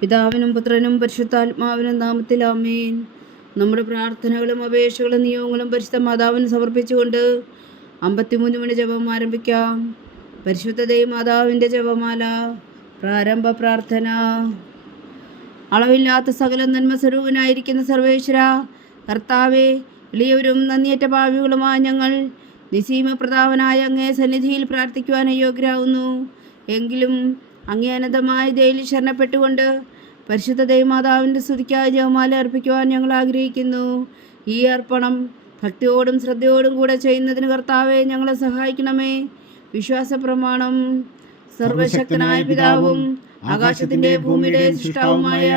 പിതാവിനും പുത്രനും പരിശുദ്ധാത്മാവിനും നാമത്തിൽ ആമേൻ. നമ്മുടെ പ്രാർത്ഥനകളും അപേക്ഷകളും നിയോഗങ്ങളും പരിശുദ്ധ മാതാവിന് സമർപ്പിച്ചുകൊണ്ട് 53 മണി ജപം ആരംഭിക്കാം. പരിശുദ്ധ ദൈവമാതാവിൻ്റെ ജപമാല. പ്രാരംഭ പ്രാർത്ഥന. അളവില്ലാത്ത സകല നന്മ സ്വരൂപനായിരിക്കുന്ന സർവേശ്വര കർത്താവെ, എളിയവരും നന്ദിയേറ്റ പാപികളുമായ ഞങ്ങൾ നിസീമ പ്രതാപനായ അങ്ങേ സന്നിധിയിൽ പ്രാർത്ഥിക്കുവാൻ അയോഗ്യരാകുന്നു. എങ്കിലും അങ്ങേ അനന്തമായ ദയയിൽ ശരണപ്പെട്ടുകൊണ്ട് പരിശുദ്ധ ദൈവമാതാവിൻ്റെ സ്തുതിക്കായി ജപമാല അർപ്പിക്കുവാൻ ഞങ്ങൾ ആഗ്രഹിക്കുന്നു. ഈ അർപ്പണം ഭക്തിയോടും ശ്രദ്ധയോടും കൂടെ ചെയ്യുന്നതിന് കർത്താവെ ഞങ്ങളെ സഹായിക്കണമേ. വിശ്വാസ പ്രമാണം. സർവശക്തനായ പിതാവും ആകാശത്തിൻ്റെ ഭൂമിയുടെ സൃഷ്ടാവുമായ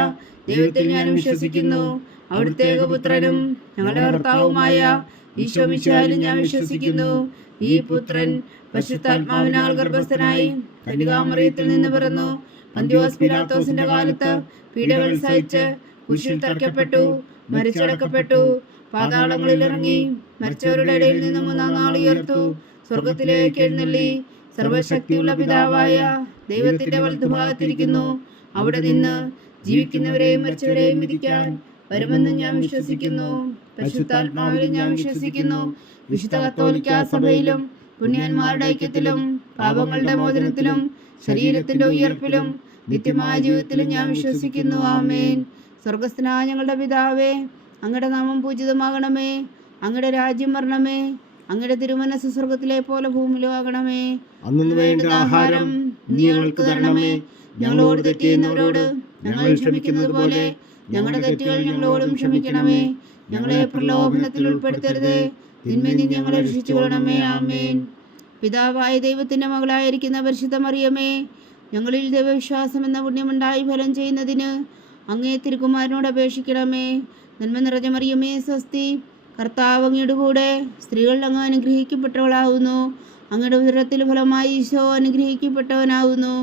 ദൈവത്തിൽ ഞാൻ വിശ്വസിക്കുന്നു. അവിടുത്തെ ഏകപുത്രനും ഞങ്ങളുടെ കർത്താവുമായ ഈശോ മിശിഹായിലും ഞാൻ വിശ്വസിക്കുന്നു. ഈ പുത്രൻ പരിശുദ്ധാത്മാവിനാൽ ഗർഭസ്ഥനായി കന്യകാമറിയത്തിൽ നിന്ന് പിറന്നു. പന്തിയോസ് പിലാത്തോസിന്റെ കാലത്ത് പീഡകൾ സഹിച്ച് കുരിശിൽ തറയ്ക്കപ്പെട്ടു, മരിച്ചടക്കപ്പെട്ടു, പാതാളങ്ങളിൽ ഇറങ്ങി, മരിച്ചവരുടെ ഇടയിൽ നിന്ന് 3-ാം നാൾ ഉയർത്തു, സ്വർഗത്തിലേക്ക് എഴുന്നള്ളി, സർവശക്തിയുള്ള പിതാവായ ദൈവത്തിന്റെ വലതുഭാഗത്തിരിക്കുന്നു. അവിടെ നിന്ന് ജീവിക്കുന്നവരെയും മരിച്ചവരെയും വിധിക്കാൻ വരുമെന്ന് ഞാൻ വിശ്വസിക്കുന്നു. പരിശുദ്ധാത്മാവിലും ഞാൻ വിശ്വസിക്കുന്നു. വിശുദ്ധ കത്തോലിക്കാ സഭയിലും പുണ്യന്മാരുടെ ഐക്യത്തിലും പാപങ്ങളുടെ മോചനത്തിലും ശരീരത്തിന്റെ ഉയർപ്പിലും നിത്യമായ ജീവിതത്തിലും ഞാൻ വിശ്വസിക്കുന്നു. ആമേൻ. സ്വർഗസ്ഥനായ ഞങ്ങളുടെ പിതാവേ, അങ്ങയുടെ നാമം പൂജിതമാകണമേ. അങ്ങയുടെ രാജ്യം വരണമേ. അങ്ങയുടെ തിരുമനസ്സ് സ്വർഗത്തിലെ പോലെ ഭൂമിയിലും ആകണമേ. അന്നു വേണ്ട ആഹാരം നീ ഞങ്ങൾക്ക് തരണമേ. ഞങ്ങളോട് തെറ്റ് ചെയ്യുന്നവരോട് ഞങ്ങൾ ക്ഷമിക്കുന്നത് പോലെ ഞങ്ങളുടെ തെറ്റുകൾ ഞങ്ങളോടും ക്ഷമിക്കണമേ. ഞങ്ങളെ പ്രലോഭനത്തിൽ ഉൾപ്പെടുത്തരുത്, തിന്മയിൽ നിന്ന് ഞങ്ങളെ രക്ഷിച്ചുകൊള്ളണമേ. ആമേൻ. പിതാവായ ദൈവത്തിന്റെ മകളായിരിക്കുന്ന പരിശുദ്ധ മറിയമേ, ഞങ്ങളിൽ ദൈവവിശ്വാസം എന്ന പുണ്യമുണ്ടായി ഫലം ചെയ്യുന്നതിന് അങ്ങേ തിരുക്കുമാരനോട് അപേക്ഷിക്കണമേ. നന്മ നിറഞ്ഞ മറിയമേ സ്വസ്തി, കർത്താവ് അങ്ങയുടെ കൂടെ സ്ത്രീകൾ അങ്ങ് അനുഗ്രഹിക്കപ്പെട്ടവളാകുന്നു. അങ്ങയുടെ ഉദരത്തിൽ ഫലമായി ഈശോ അനുഗ്രഹിക്കപ്പെട്ടവനാകുന്നു.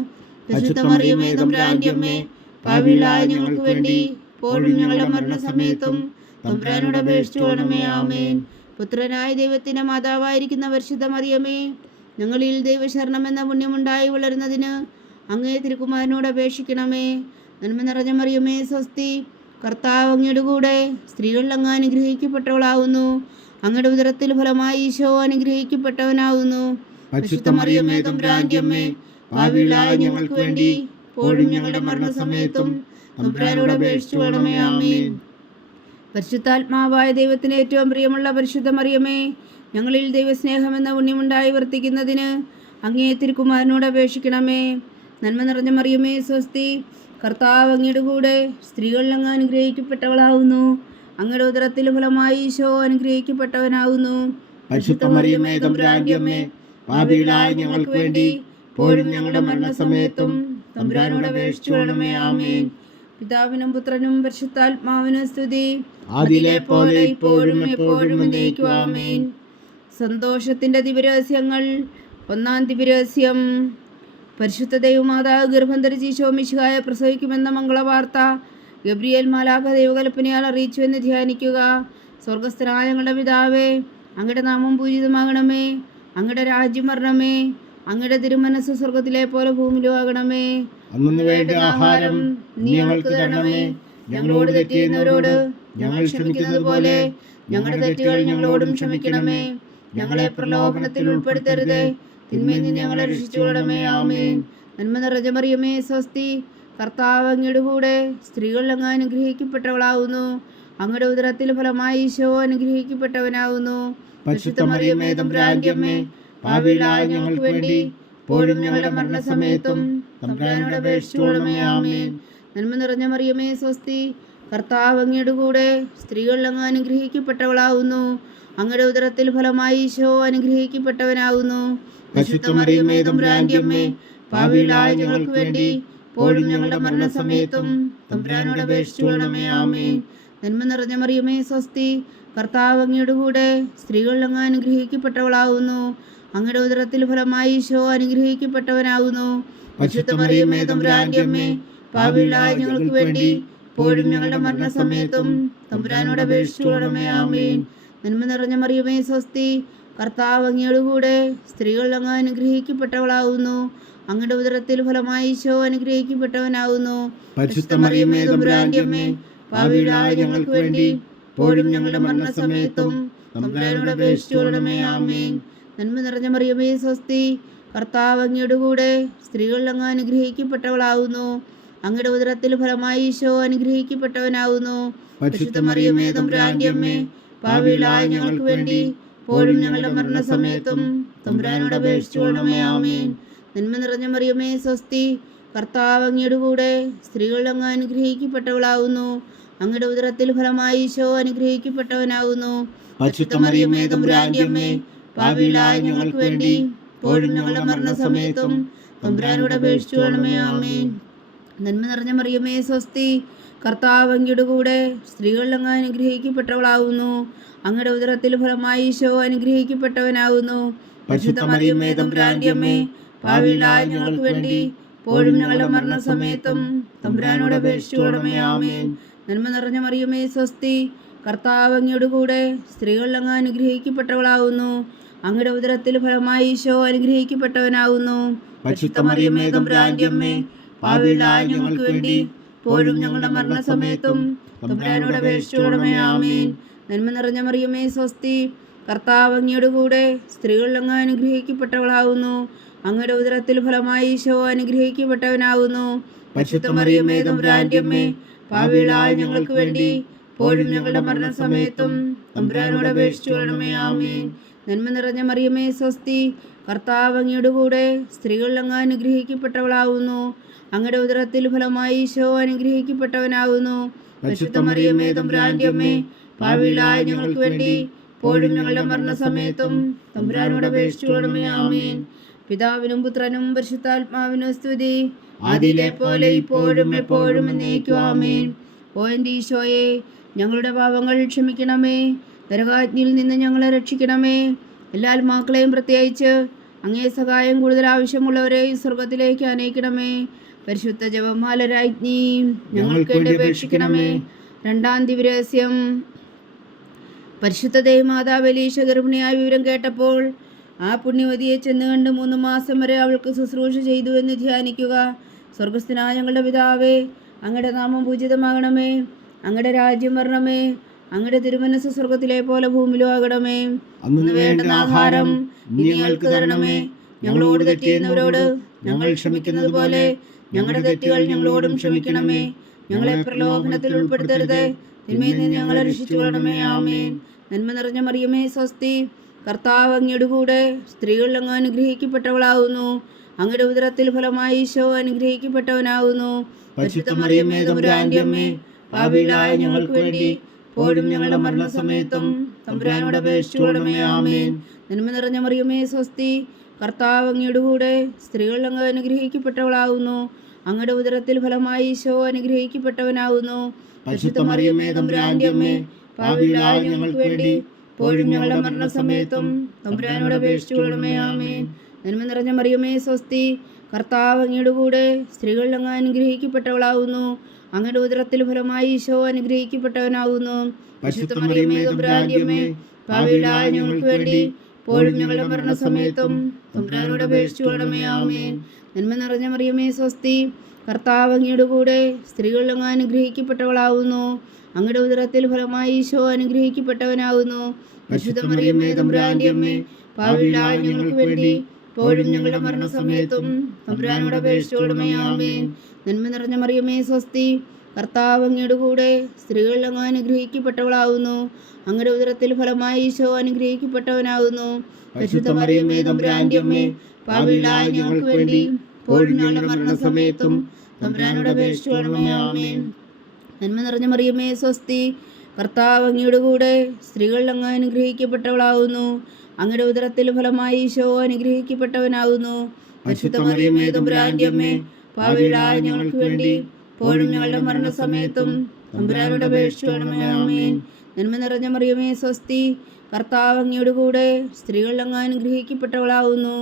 പരിശുദ്ധ മറിയമേ തമ്പുരാന്റെ അമ്മേ, പാപികളായ ഞങ്ങൾക്ക് വേണ്ടി ഇപ്പോഴും ഞങ്ങളുടെ മരണസമയത്തും തമ്പുരാനോട് അപേക്ഷിച്ചുകൊള്ളണമേ. ആമേൻ. പുത്രനായ ദൈവത്തിന്റെ മാതാവായിരിക്കുന്ന പരിശുദ്ധ മറിയമേ, ഞങ്ങളിൽ ദൈവശരണം എന്ന പുണ്യമുണ്ടായി വളരുന്നതിന് അങ്ങേ തിരുക്കുമാരനോട് അപേക്ഷിക്കണമേ. നന്മ നിറഞ്ഞ മറിയമേ സ്വസ്തി, കർത്താവ് അങ്ങയുടെ കൂടെ സ്ത്രീകൾ അങ്ങ് അനുഗ്രഹിക്കപ്പെട്ടവളാകുന്നു. അങ്ങയുടെ ഉദരത്തിൽ ഫലമായി ഈശോ അനുഗ്രഹിക്കപ്പെട്ടവനാകുന്നു. പരിശുദ്ധ മറിയമേ തമ്പുരാന്റെ അമ്മേ, പാപികളായ ഞങ്ങൾക്ക് വേണ്ടി ഇപ്പോഴും ഞങ്ങളുടെ മരണസമയത്തും തമ്പുരാനോട് അപേക്ഷിച്ചുകൊള്ളണമേ. ആമേൻ. പരിശുദ്ധാത്മാവായ ദൈവത്തിന് ഏറ്റവും പ്രിയമുള്ള പരിശുദ്ധ മറിയമേ, ഞങ്ങളിൽ ദൈവസ്നേഹം എന്ന പുണ്യമുണ്ടായി വർത്തിക്കുന്നതിന് അങ്ങേ തിരുക്കുമാരനോട് അപേക്ഷിക്കണമേ. നന്മ നിറഞ്ഞ മറിയമേ സ്വസ്തി, കർത്താവ് അങ്ങയുടെ കൂടെ സ്ത്രീകൾ അങ്ങ് അനുഗ്രഹിക്കപ്പെട്ടവളാകുന്നു. അങ്ങയുടെ ഉദരത്തിൽ ഫലമായി ഈശോ അനുഗ്രഹിക്കപ്പെട്ടവനാകുന്നു. പരിശുദ്ധ മറിയമേ തമ്പുരാന്റെ അമ്മേ, പാപികളായ ഞങ്ങൾക്ക് വേണ്ടി ഇപ്പോഴും ഞങ്ങളുടെ മരണസമയത്തും തമ്പുരാനോട് അപേക്ഷിച്ചുകൊള്ളണമേ. ആമേൻ. പിതാവിനും പുത്രനും പരിശുദ്ധാത്മാവിനും സ്തുതി, ആദിയിലെ പോലെ ഇപ്പോഴും എപ്പോഴും എന്നേക്കും. ആമേൻ. സന്തോഷത്തിന്റെ ദിവരഹസ്യങ്ങൾ. 1-ാം ദിവരഹസ്യം. പരിശുദ്ധ ദൈവമാതാവ് ഗർഭം ധരിച്ച് ഈശോ മിശിഹായെ പ്രസവിക്കുമെന്ന മംഗളവാർത്ത ഗബ്രിയേൽ മാലാഖ ദൈവകൽപ്പനയാൽ അറിയിച്ചു എന്ന് ധ്യാനിക്കുക. സ്വർഗസ്ഥനായ ഞങ്ങളുടെ പിതാവേ, അങ്ങയുടെ നാമം പൂജിതമാകണമേ. അങ്ങയുടെ രാജ്യം വരണമേ. അങ്ങയുടെ തിരുമനസ്സ് സ്വർഗത്തിലെ പോലെ ഭൂമിയിലും ആകണമേ. അന്നു വേണ്ട ആഹാരം നീ ഞങ്ങൾക്ക് തരണമേ. ഞങ്ങളോട് തെറ്റ് ചെയ്യുന്നവരോട് ഞങ്ങൾ ക്ഷമിക്കുന്നത് പോലെ ഞങ്ങളുടെ തെറ്റുകൾ ഞങ്ങളോടും ക്ഷമിക്കണമേ. ഞങ്ങളെ പ്രലോഭനത്തിൽ ഉൾപ്പെടുത്തരുത്, തിന്മയിൽ നിന്ന് ഞങ്ങളെ രക്ഷിച്ചുകൊള്ളണമേ. ആമേൻ. നന്മ നിറഞ്ഞ മറിയമേ സ്വസ്തി, കർത്താവ് അങ്ങയുടെ കൂടെ സ്ത്രീകൾ അങ്ങ് അനുഗ്രഹിക്കപ്പെട്ടവളാകുന്നു. അങ്ങയുടെ ഉദരത്തിൽ ഫലമായി ഈശോ അനുഗ്രഹിക്കപ്പെട്ടവനാകുന്നു. പരിശുദ്ധ മറിയമേ തമ്പുരാന്റെ അമ്മേ, പാപികളായ ഞങ്ങൾക്ക് വേണ്ടി ഇപ്പോഴും ഞങ്ങളുടെ മരണസമയത്തും തമ്പുരാനോട് അപേക്ഷിച്ചുകൊള്ളണമേ. ആമേൻ. നന്മ നിറഞ്ഞ മറിയമേ സ്വസ്തി, കർത്താവ് അങ്ങയുടെ കൂടെ സ്ത്രീകൾ അങ്ങ് അനുഗ്രഹിക്കപ്പെട്ടവളാകുന്നു. അങ്ങയുടെ ഉദരത്തിൽ ഫലമായി ഈശോ അനുഗ്രഹിക്കപ്പെട്ടവനാകുന്നു. പരിശുദ്ധ മറിയമേ തമ്പുരാന്റെ അമ്മേ, പാപികളായ ഞങ്ങൾക്ക് വേണ്ടി ഇപ്പോഴും ഞങ്ങളുടെ മരണസമയത്തും തമ്പുരാനോട് അപേക്ഷിച്ചുകൊള്ളണമേ. ആമേൻ. നന്മ നിറഞ്ഞ മറിയമേ സ്വസ്തി, കർത്താവ് അങ്ങയുടെ കൂടെ സ്ത്രീകൾ അങ്ങ് അനുഗ്രഹിക്കപ്പെട്ടവളാകുന്നു. അങ്ങയുടെ ഉദരത്തിൽ ഫലമായി ഈശോ അനുഗ്രഹിക്കപ്പെട്ടവനാകുന്നു. പരിശുദ്ധ മറിയമേ തമ്പുരാന്റെ അമ്മേ, പാപികളായ ഞങ്ങൾക്ക് വേണ്ടി ഇപ്പോഴും ഞങ്ങളുടെ മരണസമയത്തും തമ്പുരാനോട് അപേക്ഷിച്ചുകൊള്ളണമേ. ആമേൻ. നന്മ നിറഞ്ഞ മറിയമേ സ്വസ്തി, കർത്താവ് അങ്ങയുടെ കൂടെ സ്ത്രീകൾ അങ്ങ് അനുഗ്രഹിക്കപ്പെട്ടവളാകുന്നു. അങ്ങയുടെ ഉദരത്തിൽ ഫലമായി ഈശോ അനുഗ്രഹിക്കപ്പെട്ടവനാകുന്നു. പരിശുദ്ധ മറിയമേ തമ്പുരാന്റെ അമ്മേ, പാപികളായ ഞങ്ങൾക്ക് വേണ്ടി ഇപ്പോഴും ഞങ്ങളുടെ മരണസമയത്തും തമ്പുരാനോട് അപേക്ഷിച്ചുകൊള്ളണമേ. ആമേൻ. നന്മ നിറഞ്ഞ മറിയമേ സ്വസ്തി, കർത്താവ് അങ്ങയുടെ കൂടെ സ്ത്രീകളിൽ അങ്ങ് അനുഗ്രഹിക്കപ്പെട്ടവളാകുന്നു. അങ്ങയുടെ ഉദരത്തിൽ ഫലമായി ഈശോ അനുഗ്രഹിക്കപ്പെട്ടവനാകുന്നു. പരിശുദ്ധ മറിയമേ തമ്പുരാന്റെ അമ്മേ, പാപികളായ ഞങ്ങൾക്ക് വേണ്ടി ഇപ്പോഴും ഞങ്ങളുടെ മരണസമയത്തും തമ്പുരാനോട് അപേക്ഷിച്ചുകൊള്ളണമേ. ആമേൻ. നന്മ നിറഞ്ഞ മറിയമേ സ്വസ്തി, കർത്താവ് അങ്ങയുടെ കൂടെ സ്ത്രീകളിൽ അങ്ങ് അനുഗ്രഹിക്കപ്പെട്ടവളാകുന്നു. അങ്ങയുടെ ഉദരത്തിൽ ഫലമായി ഈശോ അനുഗ്രഹിക്കപ്പെട്ടവനാകുന്നു. പരിശുദ്ധ മറിയമേ തമ്പുരാന്റെ അമ്മേ, പാപികളായ ഞങ്ങൾക്ക് വേണ്ടി ഇപ്പോഴും ഞങ്ങളുടെ മരണസമയത്തും തമ്പുരാനോട് അപേക്ഷിച്ചുകൊള്ളണമേ. ആമേൻ. നന്മ നിറഞ്ഞ മറിയമേ സ്വസ്തി, കർത്താവ് അങ്ങയുടെ കൂടെ സ്ത്രീകളിൽ അങ്ങ് അനുഗ്രഹിക്കപ്പെട്ടവളാകുന്നു. അങ്ങയുടെ ഉദരത്തിൽ ഫലമായി ഈശോ അനുഗ്രഹിക്കപ്പെട്ടവനാകുന്നു. പരിശുദ്ധ മറിയമേ തമ്പുരാന്റെ അമ്മേ, പാപികളായ ഞങ്ങൾക്ക് വേണ്ടി ഇപ്പോഴും ഞങ്ങളുടെ മരണസമയത്തും തമ്പുരാനോട് അപേക്ഷിച്ചുകൊള്ളണമേ. ആമേൻ. നന്മ നിറഞ്ഞ മറിയമേ സ്വസ്തി, കർത്താവ് അങ്ങയുടെ കൂടെ സ്ത്രീകളിൽ അങ്ങ് അനുഗ്രഹിക്കപ്പെട്ടവളാകുന്നു. അങ്ങയുടെ ഉദരത്തിൽ ഫലമായി ഈശോ അനുഗ്രഹിക്കപ്പെട്ടവനാകുന്നു. പരിശുദ്ധ മറിയമേ തമ്പുരാന്റെ അമ്മേ, പാപികളായ ഞങ്ങൾക്ക് വേണ്ടി ഇപ്പോഴും ഞങ്ങളുടെ മരണസമയത്തും തമ്പുരാനോട് അപേക്ഷിച്ചുകൊള്ളണമേ. ആമേൻ. നന്മ നിറഞ്ഞ മറിയമേ സ്വസ്തി, കർത്താവ് അങ്ങയുടെ കൂടെ സ്ത്രീകളിൽ അങ്ങ് അനുഗ്രഹിക്കപ്പെട്ടവളാകുന്നു. അങ്ങയുടെ ഉദരത്തിൽ ഫലമായി ഈശോ അനുഗ്രഹിക്കപ്പെട്ടവനാകുന്നു. പരിശുദ്ധ മറിയമേ തമ്പുരാന്റെ അമ്മേ, പാപികളായ ഞങ്ങൾക്ക് വേണ്ടി ഇപ്പോഴും ഞങ്ങളുടെ മരണസമയത്തും തമ്പുരാനോട് അപേക്ഷിച്ചുകൊള്ളണമേ. ആമേൻ. നന്മ നിറഞ്ഞ മറിയമേ സ്വസ്തി, കർത്താവ് അങ്ങയുടെ കൂടെ സ്ത്രീകളിൽ അങ്ങ് അനുഗ്രഹിക്കപ്പെട്ടവളാകുന്നു. അങ്ങയുടെ ഉദരത്തിൽ ഫലമായി ഈശോ അനുഗ്രഹിക്കപ്പെട്ടവനാകുന്നു. പരിശുദ്ധ മറിയമേ തമ്പുരാന്റെ അമ്മേ, പാപികളായ ഞങ്ങൾക്ക് വേണ്ടി ഇപ്പോഴും ഞങ്ങളുടെ മരണസമയത്തും തമ്പുരാനോട് അപേക്ഷിച്ചുകൊള്ളണമേ. ആമേൻ. പിതാവിനും പുത്രനും പരിശുദ്ധാത്മാവിനും സ്തുതി, ആദിയിലെ പോലെ ഇപ്പോഴും എപ്പോഴും എന്നേക്കും. ആമേൻ. ഓ എൻ്റെ ഈശോയെ, ഞങ്ങളുടെ പാപങ്ങൾ ക്ഷമിക്കണമേ. നരകാഗ്നിയിൽ നിന്ന് ഞങ്ങളെ രക്ഷിക്കണമേ. എല്ലാ ആത്മാക്കളെയും പ്രത്യേകിച്ച് അങ്ങേ സഹായം കൂടുതൽ ആവശ്യമുള്ളവരെ സ്വർഗത്തിലേക്ക് അനയിക്കണമേ. പരിശുദ്ധ ജപമാല രാജ്ഞി, ഞങ്ങൾക്ക് വേണ്ടി അപേക്ഷിക്കണമേ. രണ്ടാം ദിവ്യരഹസ്യം. പരിശുദ്ധ ദേവമാതാവ് എലീശ ഗർഭിണിയായ വിവരം കേട്ടപ്പോൾ ആ പുണ്യവതിയെ ചെന്ന് കണ്ട് 3 മാസം വരെ അവൾക്ക് ശുശ്രൂഷ ചെയ്തു എന്ന് ധ്യാനിക്കുക. സ്വർഗസ്ഥനായ ഞങ്ങളുടെ പിതാവേ, അങ്ങയുടെ നാമം പൂജിതമാകണമേ. അങ്ങയുടെ രാജ്യം വരണമേ. അങ്ങയുടെ തിരുമനസ് സ്വർഗത്തിലെ പോലെ ഭൂമിയിലും ആകണമേ. അന്ന് വേണ്ട ആഹാരം ഇനി ഞങ്ങൾക്ക് തരണമേ. ഞങ്ങളോട് തെറ്റിയുന്നവരോട് ഞങ്ങൾ ക്ഷമിക്കുന്നത് പോലെ ഞങ്ങളുടെ തെറ്റുകൾ ഞങ്ങളോടും ക്ഷമിക്കണമേ. ഞങ്ങളെ പ്രലോഭനത്തിൽ ഉൾപ്പെടുത്തരുത്, തിന്മയിൽ നിന്ന് ഞങ്ങളെ രക്ഷിച്ചുകൊള്ളണമേ. ആമേൻ. നന്മ നിറഞ്ഞ മറിയമേ സ്വസ്തി, കർത്താവ് അങ്ങയുടെ കൂടെ സ്ത്രീകളിൽ അങ്ങ് അനുഗ്രഹിക്കപ്പെട്ടവളാകുന്നു. അങ്ങയുടെ ഉദരത്തിൽ ഫലമായി ഈശോ അനുഗ്രഹിക്കപ്പെട്ടവനാകുന്നു. പരിശുദ്ധ മറിയമേ തമ്പുരാന്റെ അമ്മേ, പാപികളായ ഞങ്ങൾക്ക് വേണ്ടി ഇപ്പോഴും ഞങ്ങളുടെ മരണസമയത്തും തമ്പുരാനോട് അപേക്ഷിച്ചുകൊള്ളണമേ. ആമേൻ. നന്മ നിറഞ്ഞ മറിയമേ സ്വസ്തി, കർത്താവ് അങ്ങയുടെ കൂടെ സ്ത്രീകളിൽ അങ്ങ് അനുഗ്രഹിക്കപ്പെട്ടവളാകുന്നു. അങ്ങയുടെ ഉദരത്തിൽ ഫലമായി ഈശോ അനുഗ്രഹിക്കപ്പെട്ടവനാകുന്നു. പരിശുദ്ധ മറിയമേ തമ്പുരാന്റെ അമ്മേ, പാപികളായ ഞങ്ങൾക്ക് വേണ്ടി ഇപ്പോഴും ഞങ്ങളുടെ മരണസമയത്തും തമ്പുരാനോട് അപേക്ഷിച്ചുകൊള്ളണമേ. ആമേൻ. നന്മ നിറഞ്ഞ മറിയമേ സ്വസ്തി, കർത്താവ് അങ്ങയുടെ കൂടെ സ്ത്രീകളിൽ അങ്ങ് അനുഗ്രഹിക്കപ്പെട്ടവളാകുന്നു. അങ്ങയുടെ ഉദരത്തിൽ ഫലമായി ഈശോ അനുഗ്രഹിക്കപ്പെട്ടവനാകുന്നു. പരിശുദ്ധ മറിയമേ തമ്പുരാന്റെ അമ്മേ, പാപികളായ ഞങ്ങൾക്ക് വേണ്ടി ഇപ്പോഴും ഞങ്ങളുടെ മരണസമയത്തും തമ്പുരാനോട് അപേക്ഷിച്ചുകൊള്ളണമേ. ആമേൻ. നന്മ നിറഞ്ഞ മറിയമേ സ്വസ്തി, കർത്താവ് അങ്ങയുടെ കൂടെ സ്ത്രീകളിൽ അങ്ങ് അനുഗ്രഹിക്കപ്പെട്ടവളാകുന്നു. അങ്ങയുടെ ഉദരത്തിൽ ഫലമായി ഈശോ അനുഗ്രഹിക്കപ്പെട്ടവനാകുന്നു. പരിശുദ്ധ മറിയമേ തമ്പുരാന്റെ അമ്മേ, പാപികളായ ഞങ്ങൾക്ക് വേണ്ടി ഇപ്പോഴും ഞങ്ങളുടെ മരണസമയത്തും തമ്പുരാനോട് അപേക്ഷിച്ചുകൊള്ളണമേ. ആമേൻ. നന്മ നിറഞ്ഞ മറിയമേ സ്വസ്തി, കർത്താവ് അങ്ങയുടെ കൂടെ സ്ത്രീകളിൽ അങ്ങ് അനുഗ്രഹിക്കപ്പെട്ടവളാകുന്നു. അങ്ങയുടെ ഉദരത്തിൽ ഫലമായി ഈശോ അനുഗ്രഹിക്കപ്പെട്ടവനാകുന്നു. പരിശുദ്ധ മറിയമേ തമ്പുരാന്റെ അമ്മേ, പാപികളായ ഞങ്ങൾക്ക് വേണ്ടി ഇപ്പോഴും ഞങ്ങളുടെ മരണസമയത്തും തമ്പുരാനോട് അപേക്ഷിച്ചുകൊള്ളണമേ. ആമേൻ. നന്മ നിറഞ്ഞ മറിയമേ സ്വസ്തി, കർത്താവ് അങ്ങയുടെ കൂടെ സ്ത്രീകളിൽ അങ്ങ് അനുഗ്രഹിക്കപ്പെട്ടവളാകുന്നു. അങ്ങയുടെ ഉദരത്തിൽ ഫലമായി ഈശോ അനുഗ്രഹിക്കപ്പെട്ടവനാകുന്നു. പരിശുദ്ധ മറിയമേ തമ്പുരാന്റെ അമ്മേ, പാപികളായ ഞങ്ങൾക്ക് വേണ്ടി ഇപ്പോഴും ഞങ്ങളുടെ മരണസമയത്തും തമ്പുരാനോട് അപേക്ഷിച്ചുകൊള്ളണമേ. ആമേൻ. നന്മ നിറഞ്ഞ മറിയമേ സ്വസ്തി, കർത്താവ് അങ്ങയുടെ കൂടെ സ്ത്രീകളിൽ അങ്ങ് അനുഗ്രഹിക്കപ്പെട്ടവളാകുന്നു.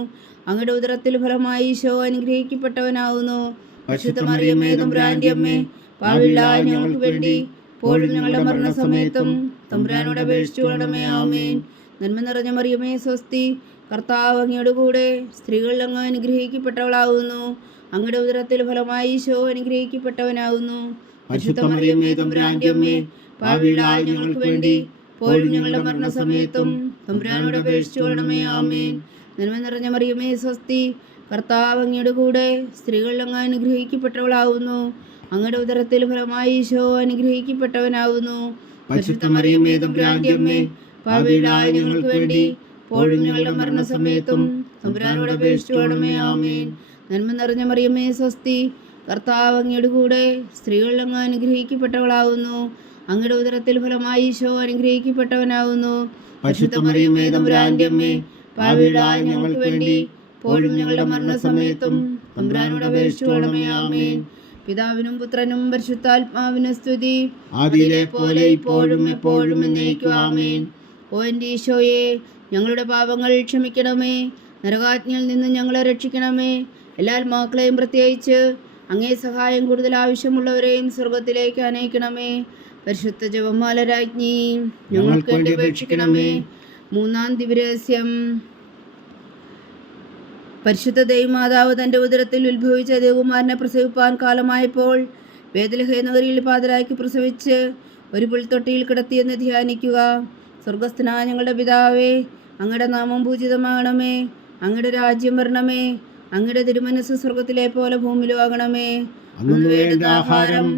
അങ്ങയുടെ ഉദരത്തിൽ ഫലമായി ഈശോ അനുഗ്രഹിക്കപ്പെട്ടവനാകുന്നു. പരിശുദ്ധ മറിയമേ തമ്പുരാന്റെ അമ്മേ, പാപികളായ ഞങ്ങൾക്ക് വേണ്ടി ഇപ്പോഴും ഞങ്ങളുടെ മരണസമയത്തും തമ്പുരാനോട് അപേക്ഷിച്ചുകൊള്ളണമേ. ആമേൻ. നന്മ നിറഞ്ഞ മറിയമേ സ്വസ്തി, കർത്താവ് അങ്ങയുടെ കൂടെ സ്ത്രീകളിൽ അങ്ങ് അനുഗ്രഹിക്കപ്പെട്ടവളാകുന്നു. അങ്ങയുടെ ഉദരത്തിൽ ഫലമായി ഈശോ അനുഗ്രഹിക്കപ്പെട്ടവനാകുന്നു. പരിശുദ്ധ മറിയമേ തമ്പുരാന്റെ അമ്മേ, പാപികളായ ഞങ്ങൾക്ക് വേണ്ടി ഇപ്പോഴും ഞങ്ങളുടെ മരണസമയത്തും തമ്പുരാനോട് അപേക്ഷിച്ചു കൊള്ളണമേ. ആമേൻ. നന്മ നിറഞ്ഞ മറിയമേ സ്വസ്തി, കർത്താവ് അങ്ങയുടെ കൂടെ സ്ത്രീകളിൽ അങ്ങ് അനുഗ്രഹിക്കപ്പെട്ടവളാകുന്നു. അങ്ങയുടെ ഉദരത്തിൽ ഫലമായി ഈശോ അനുഗ്രഹിക്കപ്പെട്ടവനാകുന്നു. പരിശുദ്ധ മറിയമേ തമ്പുരാന്റെ അമ്മേ, പാപികളായ ഞങ്ങൾക്ക് വേണ്ടി ഇപ്പോഴും ഞങ്ങളുടെ മരണസമയത്തും തമ്പുരാനോട് അപേക്ഷിച്ചു കൊള്ളണമേ. ആമേൻ. നന്മ നിറഞ്ഞ മറിയമേ സ്വസ്തി, കർത്താവ് അങ്ങയുടെ കൂടെ സ്ത്രീകളിൽ അങ്ങ് അനുഗ്രഹിക്കപ്പെട്ടവളാകുന്നു. അങ്ങയുടെ ഉദരത്തിൽ ഫലമായി ഈശോ അനുഗ്രഹിക്കപ്പെട്ടവനാകുന്നു. പരിശുദ്ധ മറിയമേ തമ്പുരാന്റെ അമ്മേ, പാപികളായ ഞങ്ങൾക്ക് വേണ്ടി ഇപ്പോഴും ഞങ്ങളുടെ മരണസമയത്തും തമ്പുരാനോട് അപേക്ഷിച്ചു കൊള്ളണമേ. ആമേൻ. പിതാവിനും പുത്രനും പരിശുദ്ധാത്മാവിനും സ്തുതി, ആദിയിലെ പോലെ ഇപ്പോഴും എപ്പോഴും എന്നേക്കും. ആമേൻ. ഓ എൻ്റെ ഈശോയെ, ഞങ്ങളുടെ പാപങ്ങൾ ക്ഷമിക്കണമേ, നരകാജ്ഞയിൽ നിന്ന് ഞങ്ങളെ രക്ഷിക്കണമേ. എല്ലാ ആത്മാക്കളെയും പ്രത്യേകിച്ച് അങ്ങേ സഹായം കൂടുതൽ ആവശ്യമുള്ളവരെയും സ്വർഗത്തിലേക്ക് അനയിക്കണമേ. പരിശുദ്ധ ജപമാല രാജ്ഞി, ഞങ്ങൾക്ക് വേണ്ടി അപേക്ഷിക്കണമേ. മൂന്നാം ദിവ്യരഹസ്യം. പരിശുദ്ധ ദൈവമാതാവ് തൻ്റെ ഉദരത്തിൽ ഉത്ഭവിച്ച ദേവകുമാരനെ പ്രസവിപ്പാൻ കാലമായപ്പോൾ ബേത്ലഹേം നഗരിയിൽ പാതിരായ്ക്ക് പ്രസവിച്ച് ഒരു പുൽത്തൊട്ടിയിൽ കിടത്തിയെന്ന് ധ്യാനിക്കുക. സ്വർഗസ്ഥനായ ഞങ്ങളുടെ പിതാവേ, അങ്ങയുടെ നാമം പൂജിതമാകണമേ. അങ്ങയുടെ രാജ്യം വരണമേ. അങ്ങയുടെ തിരുമനസ് സ്വർഗത്തിലെ പോലെ ഭൂമിയിലും ആകണമേ. അന്നു വേണ്ട ആഹാരം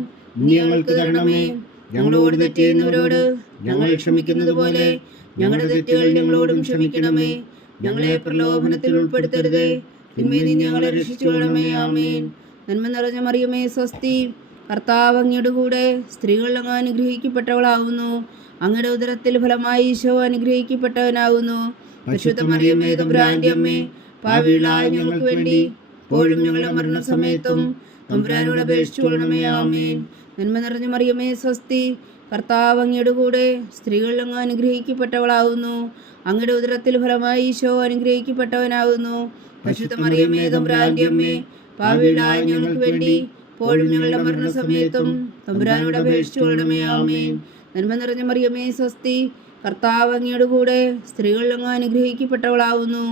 നീ ഞങ്ങൾക്ക് തരണമേ. ഞങ്ങളോട് തെറ്റ് ചെയ്യുന്നവരോട് ഞങ്ങൾ ക്ഷമിക്കുന്നത് പോലെ ഞങ്ങളുടെ തെറ്റുകൾ ഞങ്ങളോടും ക്ഷമിക്കണമേ. ഞങ്ങളെ പ്രലോഭനത്തിൽ ഉൾപ്പെടുത്തരുതേ, തിന്മയിൽ നിന്ന് ഞങ്ങളെ രക്ഷിച്ചുകൊള്ളണമേ. ആമേൻ. നന്മ നിറഞ്ഞ മറിയമേ സ്വസ്തി, കർത്താവ് അങ്ങയുടെ കൂടെ സ്ത്രീകളിൽ അങ്ങ് അനുഗ്രഹിക്കപ്പെട്ടവളാകുന്നു. അങ്ങയുടെ ഉദരത്തിൽ ഫലമായി ഈശോ അനുഗ്രഹിക്കപ്പെട്ടവനാകുന്നു. പരിശുദ്ധ മറിയമേ തമ്പുരാന്റെ അമ്മേ, പാപികളായ ഞങ്ങൾക്ക് വേണ്ടി ഇപ്പോഴും ഞങ്ങളുടെ മരണസമയത്തും തമ്പുരാനോട് അപേക്ഷിച്ചു കൊള്ളണമേ. ആമേൻ. നന്മ നിറഞ്ഞ മറിയമേ സ്വസ്തി, കർത്താവ് അങ്ങയുടെ കൂടെ സ്ത്രീകളിൽ അങ്ങ് അനുഗ്രഹിക്കപ്പെട്ടവളാകുന്നു. അങ്ങയുടെ ഉദരത്തിൽ ഫലമായി ഈശോ അനുഗ്രഹിക്കപ്പെട്ടവനാകുന്നു. പരിശുദ്ധ മറിയമേ തമ്പുരാന്റെ അമ്മേ, പാപികളായ ഞങ്ങൾക്ക് വേണ്ടി ഇപ്പോഴും ഞങ്ങളുടെ മരണസമയത്തും തമ്പുരാനോട് അപേക്ഷിച്ചു കൊള്ളണമേ. ആമേൻ. നന്മ നിറഞ്ഞ മറിയമേ സ്വസ്തി, കർത്താവ് അങ്ങയുടെ കൂടെ സ്ത്രീകളിൽ അങ്ങ് അനുഗ്രഹിക്കപ്പെട്ടവളാകുന്നു.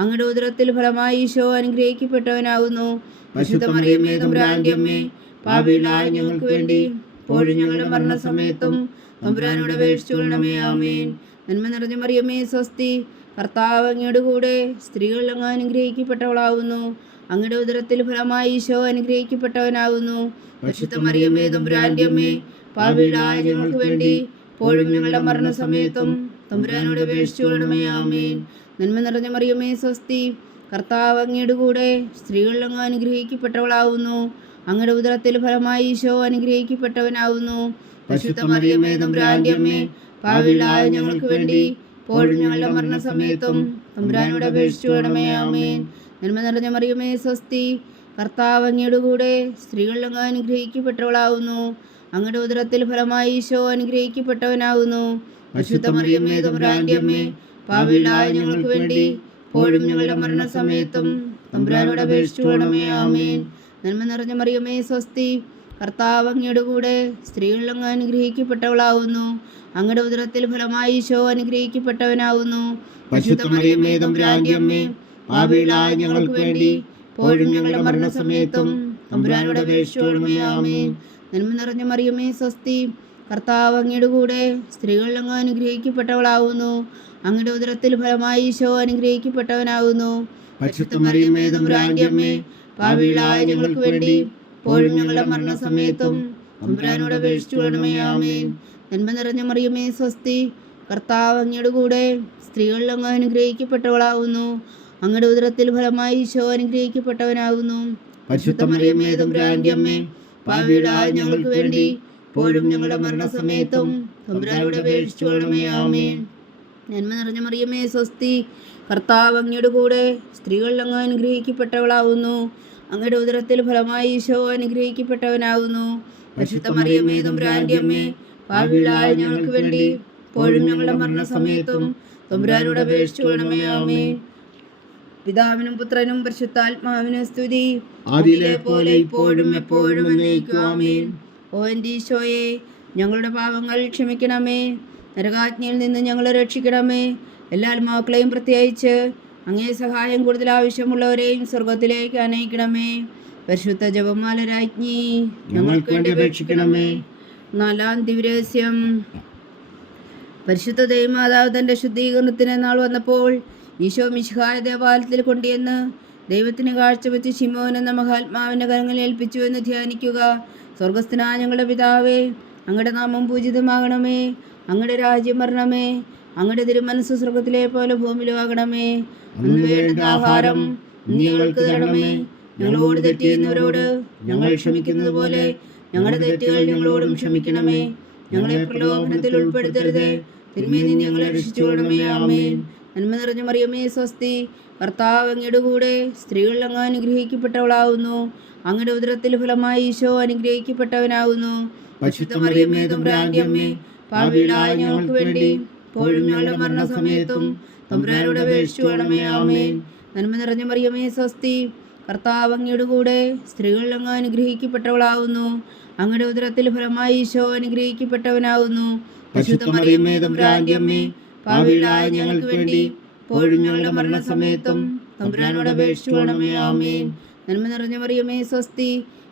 അങ്ങയുടെ ഉദരത്തിൽ ഫലമായി ഈശോ അനുഗ്രഹിക്കപ്പെട്ടവനാകുന്നു. പരിശുദ്ധ മറിയമേ തമ്പുരാന്റെ അമ്മേ, പാപികളായ ഞങ്ങൾക്ക് വേണ്ടി ഇപ്പോഴും ഞങ്ങളുടെ മരണസമയത്തും തമ്പുരാനോട് അപേക്ഷിച്ചു കൊള്ളണമേ. ആമേൻ. നന്മ നിറഞ്ഞ മറിയമേ സ്വസ്തി, കർത്താവ് അങ്ങയുടെ കൂടെ സ്ത്രീകളിൽ അങ്ങ് അനുഗ്രഹിക്കപ്പെട്ടവളാകുന്നു. അങ്ങയുടെ ഉദരത്തിൽ ഫലമായി ഈശോ അനുഗ്രഹിക്കപ്പെട്ടവനാകുന്നു. പരിശുദ്ധ മറിയമേ തമ്പുരാന്റെ അമ്മേ, പാപികളായ ഞങ്ങൾക്ക് വേണ്ടി ഇപ്പോഴും ഞങ്ങളുടെ മരണസമയത്തും തമ്പുരാനോട് അപേക്ഷിച്ചു കൊള്ളണമേ. ആമേൻ. നന്മ നിറഞ്ഞ മറിയമേ സ്വസ്തി, കർത്താവ് അങ്ങയുടെ കൂടെ സ്ത്രീകളിൽ അങ്ങ് അനുഗ്രഹിക്കപ്പെട്ടവളാകുന്നു. അങ്ങയുടെ ഉദരത്തിൽ ഫലമായി ഈശോ അനുഗ്രഹിക്കപ്പെട്ടവനാകുന്നു. പരിശുദ്ധ മറിയമേ തമ്പുരാന്റെ അമ്മേ, പാപികളായ ഞങ്ങൾക്ക് വേണ്ടി ഇപ്പോഴും ഞങ്ങളുടെ മരണസമയത്തും തമ്പുരാനോട് അപേക്ഷിച്ചു കൊള്ളണമേ. ആമേൻ. നന്മ നിറഞ്ഞ മറിയമേ സ്വസ്തി, കർത്താവ് അങ്ങയുടെ കൂടെ സ്ത്രീകളിൽ അങ്ങ് അനുഗ്രഹിക്കപ്പെട്ടവളാകുന്നു. അങ്ങയുടെ ഉദരത്തിൽ ഫലമായി ഈശോ അനുഗ്രഹിക്കപ്പെട്ടവനാകുന്നു. പരിശുദ്ധ മറിയമേ തമ്പുരാന്റെ അമ്മേ, പാപികളായ ഞങ്ങൾക്ക് വേണ്ടി ഇപ്പോഴും ഞങ്ങളുടെ മരണസമയത്തും തമ്പുരാനോട് അപേക്ഷിച്ചു കൊള്ളണമേ. ആമേൻ. നന്മ നിറഞ്ഞ മറിയമേ സ്വസ്തി, കർത്താവ് അങ്ങയുടെ കൂടെ സ്ത്രീകളിൽ അങ്ങ് അനുഗ്രഹിക്കപ്പെട്ടവളാകുന്നു. അങ്ങയുടെ ഉദരത്തിൽ ഫലമായി ഈശോ അനുഗ്രഹിക്കപ്പെട്ടവനാകുന്നു. പരിശുദ്ധ മറിയമേ തമ്പുരാന്റെ അമ്മേ, പാപികളായ ഞങ്ങൾക്ക് വേണ്ടി ഇപ്പോഴും ഞങ്ങളുടെ മരണസമയത്തും തമ്പുരാനോട് അപേക്ഷിച്ചു കൊള്ളണമേ. ആമേൻ. നന്മ നിറഞ്ഞ മറിയമേ സ്വസ്തി, കർത്താവ് അങ്ങയുടെ കൂടെ സ്ത്രീകളിൽ അങ്ങ് അനുഗ്രഹിക്കപ്പെട്ടവളാകുന്നു. അങ്ങയുടെ ഉദരത്തിൽ ഫലമായി ഈശോ അനുഗ്രഹിക്കപ്പെട്ടവനാകുന്നു. പരിശുദ്ധ മറിയമേ തമ്പുരാന്റെ അമ്മേ, പാപികളായ ഞങ്ങൾക്ക് വേണ്ടി ഇപ്പോഴും ഞങ്ങളുടെ മരണസമയത്തും തമ്പുരാനോട് അപേക്ഷിച്ചു കൊള്ളണമേ. ആമേൻ. നന്മ നിറഞ്ഞ മറിയമേ സ്വസ്തി, കർത്താവ് അങ്ങയുടെ കൂടെ സ്ത്രീകളിൽ അങ്ങ് അനുഗ്രഹിക്കപ്പെട്ടവളാകുന്നു. അങ്ങയുടെ ഉദരത്തിൽ ഫലമായി ഈശോ അനുഗ്രഹിക്കപ്പെട്ടവനാകുന്നു. പരിശുദ്ധ മറിയമേ തമ്പുരാന്റെ അമ്മേ, പാപികളായ ഞങ്ങൾക്ക് വേണ്ടി ഇപ്പോഴും ഞങ്ങളുടെ മരണസമയത്തും തമ്പുരാനോട് അപേക്ഷിച്ചു കൊള്ളണമേ. ആമേൻ. നന്മ നിറഞ്ഞ മറിയമേ സ്വസ്തി, കർത്താവ് അങ്ങയുടെ കൂടെ സ്ത്രീകളിൽ അങ്ങ് അനുഗ്രഹിക്കപ്പെട്ടവളാകുന്നു. അങ്ങയുടെ ഉദരത്തിൽ ഫലമായി ഈശോ അനുഗ്രഹിക്കപ്പെട്ടവനാകുന്നു. പരിശുദ്ധ മറിയമേ തമ്പുരാന്റെ അമ്മേ, പാപികളായ ഞങ്ങൾക്ക് വേണ്ടി ഇപ്പോഴും ഞങ്ങളുടെ മരണസമയത്തും തമ്പുരാനോട് അപേക്ഷിച്ചു കൊള്ളണമേ. ആമേൻ. പിതാവിനും പുത്രനും പരിശുദ്ധാത്മാവിനും സ്തുതി, ആദിയിലെ പോലെ ഇപ്പോഴും എപ്പോഴും എന്നേക്കും. ആമേൻ. ഓ എൻ്റെ ഈശോയെ, ഞങ്ങളുടെ പാപങ്ങൾ ക്ഷമിക്കണമേ, നരകാജ്ഞയിൽ നിന്ന് ഞങ്ങളെ രക്ഷിക്കണമേ. എല്ലാ ആത്മാക്കളെയും പ്രത്യേകിച്ച് അങ്ങേ സഹായം കൂടുതൽ ആവശ്യമുള്ളവരെയും സ്വർഗത്തിലേക്ക് അനയിക്കണമേ. പരിശുദ്ധ ജപമാല രാജ്ഞി ഞങ്ങൾക്ക് വേണ്ടി അപേക്ഷിക്കണമേ. 4-ാം ദിവ്യരഹസ്യം. പരിശുദ്ധ ദൈവമാതാവ് തൻ്റെ ശുദ്ധീകരണത്തിന് നാൾ വന്നപ്പോൾ ഈശോ മിശിഹായ ദേവാലയത്തിൽ കൊണ്ടുവന്ന് ദൈവത്തിന് കാഴ്ചവെച്ച് ശിമോൻ എന്ന മഹാത്മാവിൻ്റെ കരങ്ങളിൽ ഏൽപ്പിച്ചു എന്ന് ധ്യാനിക്കുക. സ്വർഗസ്ഥനായ ഞങ്ങളുടെ പിതാവേ, അങ്ങയുടെ നാമം പൂജിതമാകണമേ. അങ്ങയുടെ രാജ്യം വരണമേ. അങ്ങയുടെ തിരുമനസ്സ് സ്വർഗത്തിലെ പോലെ ഭൂമിയിലാകണമേ. അന്ന് വേണ്ടുന്ന ആഹാരം ഇന്ന് ഞങ്ങൾക്ക് തരണമേ. ഞങ്ങളോട് തെറ്റ് ചെയ്യുന്നവരോട് ഞങ്ങൾ ക്ഷമിക്കുന്നത് പോലെ ഞങ്ങളുടെ തെറ്റുകൾ ഞങ്ങളോടും ക്ഷമിക്കണമേ. ഞങ്ങളെ പ്രലോഭനത്തിൽ ഉൾപ്പെടുത്തരുതേ, തിന്മയിൽ നിന്ന് ഞങ്ങളെ രക്ഷിച്ചുകൊള്ളണമേ. ആമേൻ. നന്മ നിറഞ്ഞ മറിയമേ സ്വസ്തി, കർത്താവ് അങ്ങയുടെ കൂടെ സ്ത്രീകൾ അങ്ങ് അനുഗ്രഹിക്കപ്പെട്ടവളാവുന്നു. അങ്ങയുടെ ഉദരത്തിൽ ഫലമായി ഈശോ അനുഗ്രഹിക്കപ്പെട്ടവനാവുന്നു. പരിശുദ്ധ മറിയമേ തമ്പുരാന്റെ അമ്മേ, പാപികളായ ഞങ്ങൾക്ക് വേണ്ടി ഇപ്പോഴും ഞങ്ങളുടെ മരണസമയത്തും തമ്പുരാനോട് അപേക്ഷിച്ചുകൊള്ളണമേ. ആമേൻ. നന്മ നിറഞ്ഞ മറിയമേ സ്വസ്തി, കർത്താവ് അങ്ങയുടെ കൂടെ സ്ത്രീകൾ അങ്ങ് അനുഗ്രഹിക്കപ്പെട്ടവളാവുന്നു. അങ്ങയുടെ ഉദരത്തിൽ ഫലമായി ഈശോ അനുഗ്രഹിക്കപ്പെട്ടവനാവുന്നു. പരിശുദ്ധ മറിയമേ തമ്പുരാന്റെ അമ്മേ, പാപികളായ ഞങ്ങൾക്ക് വേണ്ടി ഇപ്പോഴും ഞങ്ങളുടെ മരണസമയത്തും തമ്പുരാനോട് അപേക്ഷിച്ചുകൊള്ളണമേ. ആമേൻ. നന്മ നിറഞ്ഞ മറിയമേ സ്വസ്തി,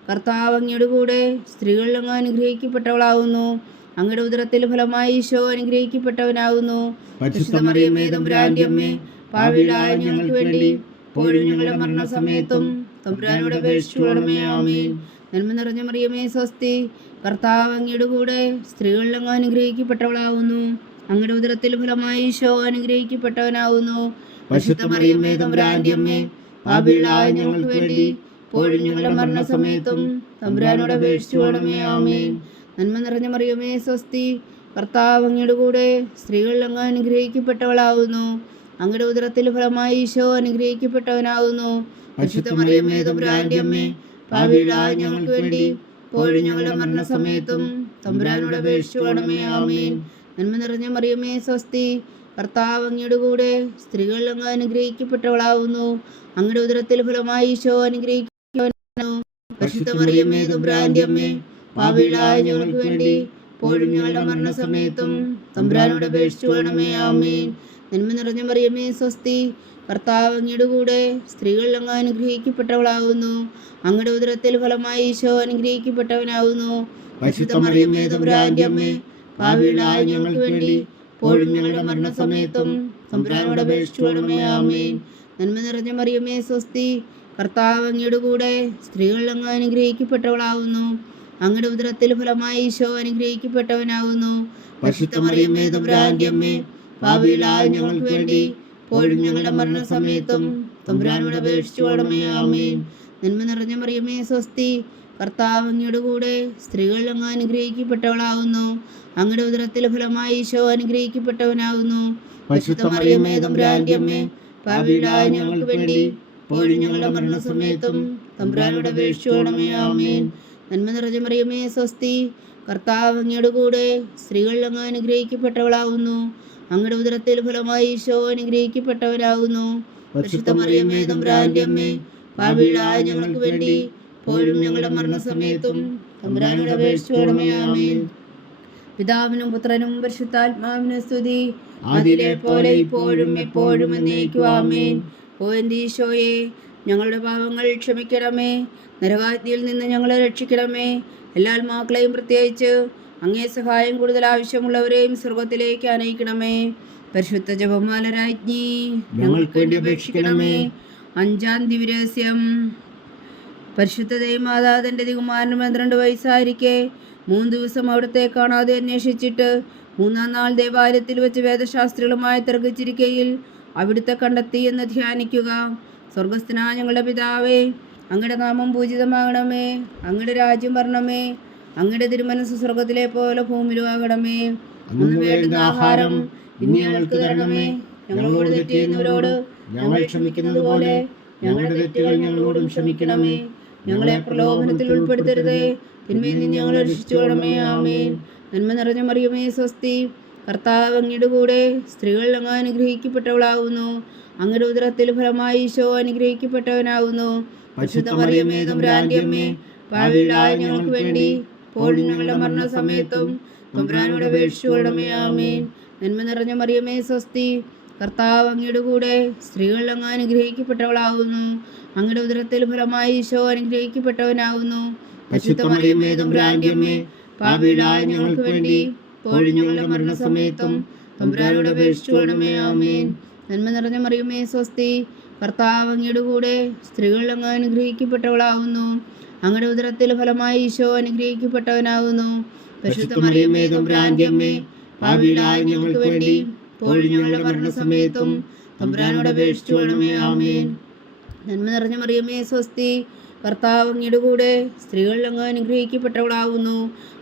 കർത്താവ് അങ്ങയുടെ കൂടെ സ്ത്രീകൾ അങ്ങ് അനുഗ്രഹിക്കപ്പെട്ടവളാവുന്നു. അങ്ങയുടെ ഉദരത്തിൽ ഫലമായി ഈശോ അനുഗ്രഹിക്കപ്പെട്ടവനാവുന്നു. പരിശുദ്ധ മറിയമേ തമ്പുരാന്റെ അമ്മേ, പാപികളായ ഞങ്ങൾക്ക് വേണ്ടി ഇപ്പോഴും ഞങ്ങളുടെ മരണസമയത്തും തമ്പുരാനോട് അപേക്ഷിച്ചുകൊള്ളണമേ. ആമേൻ. നന്മ നിറഞ്ഞ മറിയമേ സ്വസ്തി, കർത്താവ് അങ്ങയുടെ കൂടെ സ്ത്രീകൾ അങ്ങ് അനുഗ്രഹിക്കപ്പെട്ടവളാവുന്നു. അങ്ങയുടെ ഉദരത്തിൽ ഫലമായി ഈശോ അനുഗ്രഹിക്കപ്പെട്ടവനാവുന്നു. പരിശുദ്ധ മറിയമേ തമ്പുരാന്റെ അമ്മേ, പാപികളായ ഞങ്ങൾക്ക് വേണ്ടി ഇപ്പോഴും ഞങ്ങളുടെ മരണസമയത്തും തമ്പുരാനോട് അപേക്ഷിച്ചുകൊള്ളണമേ. ആമേൻ. നന്മ നിറഞ്ഞ മറിയമേ സ്വസ്തി, കർത്താവ് അങ്ങയുടെ കൂടെ സ്ത്രീകൾ അങ്ങ് അനുഗ്രഹിക്കപ്പെട്ടവളാവുന്നു. അങ്ങയുടെ ഉദരത്തിൽ ഫലമായി ഈശോ അനുഗ്രഹിക്കപ്പെട്ടവനാവുന്നു. പരിശുദ്ധ മറിയമേ തമ്പുരാന്റെ അമ്മേ, പാപികളായ ഞങ്ങൾക്ക് വേണ്ടി ഇപ്പോഴും ഞങ്ങളുടെ മരണസമയത്തും തമ്പുരാനോട് അപേക്ഷിച്ചുകൊള്ളണമേ. ആമേൻ. നന്മ നിറഞ്ഞ മറിയമേ സ്വസ്തി, കർത്താവ് അങ്ങയുടെ കൂടെ സ്ത്രീകൾ അങ്ങ് അനുഗ്രഹിക്കപ്പെട്ടവളാവുന്നു. അങ്ങയുടെ ഉദരത്തിൽ ഫലമായി ഈശോ അനുഗ്രഹിക്കപ്പെട്ടവനാവുന്നു. പരിശുദ്ധ മറിയമേ തമ്പുരാന്റെ അമ്മേ, പാപികളായ ഞങ്ങൾക്ക് വേണ്ടി ഇപ്പോഴും ഞങ്ങളുടെ മരണസമയത്തും തമ്പുരാനോട് അപേക്ഷിച്ചുകൊള്ളണമേ. ആമേൻ. നന്മ നിറഞ്ഞ മറിയമേ സ്വസ്തി, കർത്താവ് അങ്ങയുടെ കൂടെ സ്ത്രീകൾ അങ്ങ് അനുഗ്രഹിക്കപ്പെട്ടവളാവുന്നു. അങ്ങയുടെ ഉദരത്തിൽ ഫലമായി ഈശോ അനുഗ്രഹിക്കപ്പെട്ടവനാവുന്നു. പരിശുദ്ധ മറിയമേ തമ്പുരാന്റെ അമ്മേ, പാപികളായ ഞങ്ങൾക്ക് വേണ്ടി ഇപ്പോഴും ഞങ്ങളുടെ മരണസമയത്തും തമ്പുരാനോട് അപേക്ഷിച്ചുകൊള്ളണമേ. ആമേൻ. നന്മ നിറഞ്ഞ മറിയമേ സ്വസ്തി, കർത്താവ് അങ്ങയുടെ കൂടെ സ്ത്രീകൾ അങ്ങ് അനുഗ്രഹിക്കപ്പെട്ടവളാവുന്നു. അങ്ങയുടെ ഉദരത്തിൽ ഫലമായി ഈശോ അനുഗ്രഹിക്കപ്പെട്ടവനാവുന്നു. പരിശുദ്ധ മറിയമേ തമ്പുരാന്റെ അമ്മേ, പാപികളായ ഞങ്ങൾക്ക് വേണ്ടി ഇപ്പോഴും ഞങ്ങളുടെ മരണസമയത്തും തമ്പുരാനോട് അപേക്ഷിച്ചുകൊള്ളണമേ. ആമേൻ. നന്മ നിറഞ്ഞ മറിയമേ സ്വസ്തി, കർത്താവ് അങ്ങയുടെ കൂടെ സ്ത്രീകൾ അങ്ങ് അനുഗ്രഹിക്കപ്പെട്ടവളാവുന്നു. അങ്ങയുടെ ഉദരത്തിൽ ഫലമായി ഈശോ അനുഗ്രഹിക്കപ്പെട്ടവനാവുന്നു. പരിശുദ്ധ മറിയമേ തമ്പുരാന്റെ അമ്മേ, പാപികളായ ഞങ്ങൾക്ക് വേണ്ടി ഇപ്പോഴും ഞങ്ങളുടെ മരണസമയത്തും തമ്പുരാനോട് അപേക്ഷിച്ചുകൊള്ളണമേ. ആമേൻ. നന്മ നിറഞ്ഞ മറിയമേ സ്വസ്തി, കർത്താവ് അങ്ങയുടെ കൂടെ സ്ത്രീകൾ അങ്ങ് അനുഗ്രഹിക്കപ്പെട്ടവളാവുന്നു. അങ്ങയുടെ ഉദരത്തിൽ ഫലമായി ഈശോ അനുഗ്രഹിക്കപ്പെട്ടവരാകുന്നു. പരിശുദ്ധ മറിയമേ തമ്പുരാന്റെ അമ്മേ, പാപികളായ ഞങ്ങൾക്ക് വേണ്ടി ഇപ്പോഴും ഞങ്ങളുടെ മരണസമയത്തും തമ്പുരാനോട് അപേക്ഷിച്ചുകൊള്ളണമേ. ആമേൻ. പിതാവിനും പുത്രനും പരിശുദ്ധാത്മാവിനും സ്തുതി, അതിലെ പോലെ ഇപ്പോഴും എപ്പോഴും എന്നേക്കും. ആമേൻ. ഓ എൻ്റെ ഈശോയെ, ഞങ്ങളുടെ പാപങ്ങൾ ക്ഷമിക്കണമേ. നരകാഗ്നിയിൽ നിന്ന് ഞങ്ങളെ രക്ഷിക്കണമേ. എല്ലാ ആത്മാക്കളെയും പ്രത്യേകിച്ച് അങ്ങേ സഹായം കൂടുതൽ ആവശ്യമുള്ളവരെയും സ്വർഗത്തിലേക്ക് അനയിക്കണമേ. പരിശുദ്ധ ജപമാല രാജ്ഞി ഞങ്ങൾക്ക് വേണ്ടി അപേക്ഷിക്കണമേ. 5-ാം ദിവ്യരഹസ്യം. പരിശുദ്ധ ദൈവമാതാവ് തൻ്റെ തികുമാരന് 12 വയസ്സായിരിക്കെ 3 ദിവസം അവിടുത്തെ കാണാതെ അന്വേഷിച്ചിട്ട് 3-ാം നാൾ ദേവാലയത്തിൽ വെച്ച് വേദശാസ്ത്രികളുമായി തർക്കിച്ചിരിക്കയിൽ അവിടുത്തെ കണ്ടെത്തി എന്ന് ധ്യാനിക്കുക. സ്വർഗസ്ഥനായ ഞങ്ങളുടെ പിതാവേ, അങ്ങയുടെ നാമം പൂജിതമാകണമേ. അങ്ങയുടെ രാജ്യം വരണമേ. അങ്ങയുടെ തിരുമനസ്സ് സ്വർഗത്തിലെ പോലെ ഭൂമിയിലുമാകണമേ. അന്ന് വേണ്ടുന്ന ആഹാരം ഇന്ന് ഞങ്ങൾക്ക് തരണമേ. ഞങ്ങളോട് തെറ്റ് ചെയ്യുന്നവരോട് ഞങ്ങൾ ക്ഷമിക്കുന്നത് പോലെ ഞങ്ങളുടെ തെറ്റുകൾ ഞങ്ങളോടും ക്ഷമിക്കണമേ. ഞങ്ങളെ പ്രലോഭനത്തിൽ ഉൾപ്പെടുത്തരുതേ, തിന്മയിൽ നിന്ന് ഞങ്ങളെ രക്ഷിച്ചുകൊള്ളണമേ. ആമേൻ. നന്മ നിറഞ്ഞ മറിയമേ സ്വസ്തി, കർത്താവ് അങ്ങയുടെ കൂടെ സ്ത്രീകൾ അങ്ങ് അനുഗ്രഹിക്കപ്പെട്ടവളാവുന്നു. അങ്ങയുടെ ഉദരത്തിൽ ഫലമായി ഈശോ അനുഗ്രഹിക്കപ്പെട്ടവനാവുന്നു. പരിശുദ്ധ മറിയമേ തമ്പുരാന്റെ അമ്മേ, പാപികളായ ഞങ്ങൾക്ക് വേണ്ടി ഇപ്പോഴും ഞങ്ങളുടെ മരണസമയത്തും തമ്പുരാനോട് അപേക്ഷിച്ചുകൊള്ളണമേ. ആമേൻ. നന്മ നിറഞ്ഞ മറിയമേ സ്വസ്തി, കർത്താവ് അങ്ങയുടെ കൂടെ സ്ത്രീകൾ അങ്ങ് അനുഗ്രഹിക്കപ്പെട്ടവളാകുന്നു. അങ്ങയുടെ ഉദരത്തിൽ ഫലമായി ഈശോ അനുഗ്രഹിക്കപ്പെട്ടവനാകുന്നു. പരിശുദ്ധ മറിയമേ തമ്പുരാന്റെ അമ്മേ, പാപികളായ ഞങ്ങൾക്ക് വേണ്ടി ഇപ്പോഴും ഞങ്ങളുടെ മരണസമയത്തും തമ്പുരാനോട് അപേക്ഷിച്ചുകൊള്ളണമേ. ആമേൻ. നന്മ നിറഞ്ഞ മറിയമേ സ്വസ്തി, കർത്താവ് അങ്ങയുടെ കൂടെ സ്ത്രീകൾ അങ്ങ് അനുഗ്രഹിക്കപ്പെട്ടവളാകുന്നു. അങ്ങയുടെ ഉദരത്തിൽ ഫലമായി ഈശോ അനുഗ്രഹിക്കപ്പെട്ടവനാകുന്നു. പരിശുദ്ധ മറിയമേ തമ്പുരാന്റെ അമ്മേ, പാപികളായ ഞങ്ങൾക്ക് വേണ്ടി ഇപ്പോഴും ഞങ്ങളുടെ മരണസമയത്തും തമ്പുരാനോട് അപേക്ഷിച്ചുകൊള്ളണമേ. ആമേൻ. നന്മ നിറഞ്ഞ മറിയമേ സ്വസ്തി, കർത്താവ് അങ്ങയുടെ കൂടെ സ്ത്രീകൾ അങ്ങ് അനുഗ്രഹിക്കപ്പെട്ടവളാകുന്നു.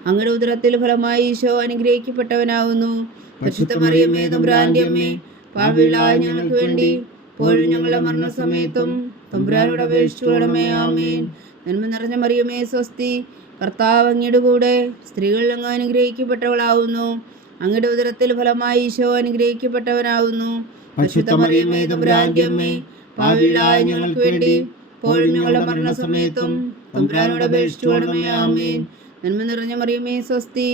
അങ്ങയുടെ ഉദരത്തിൽ ഫലമായി ഈശോ അനുഗ്രഹിക്കപ്പെട്ടവനാകുന്നു. പരിശുദ്ധ മറിയമേ തമ്പുരാന്റെ അമ്മേ, പാപികളായ ഞങ്ങൾക്ക് വേണ്ടി ഇപ്പോഴും ഞങ്ങളുടെ മരണസമയത്തും തമ്പുരാനോട് അപേക്ഷിച്ചുകൊള്ളണമേ. ആമേൻ. നന്മ നിറഞ്ഞ മറിയമേ സ്വസ്തി, കർത്താവ് അങ്ങയുടെ കൂടെ സ്ത്രീകൾ അങ്ങ് അനുഗ്രഹിക്കപ്പെട്ടവളാകുന്നു. അങ്ങയുടെ ഉദരത്തിൽ ഫലമായി ഈശോ അനുഗ്രഹിക്കപ്പെട്ടവനാകുന്നു. പരിശുദ്ധ മറിയമേ തമ്പുരാന്റെ അമ്മേ, പാപികളായ ഞങ്ങൾക്ക് വേണ്ടി ഇപ്പോഴും ഞങ്ങളുടെ മരണസമയത്തും തമ്പുരാനോട് അപേക്ഷിച്ചുകൊള്ളണമേ. ആമേൻ. നന്മ നിറഞ്ഞ മറിയമേ സ്വസ്തി,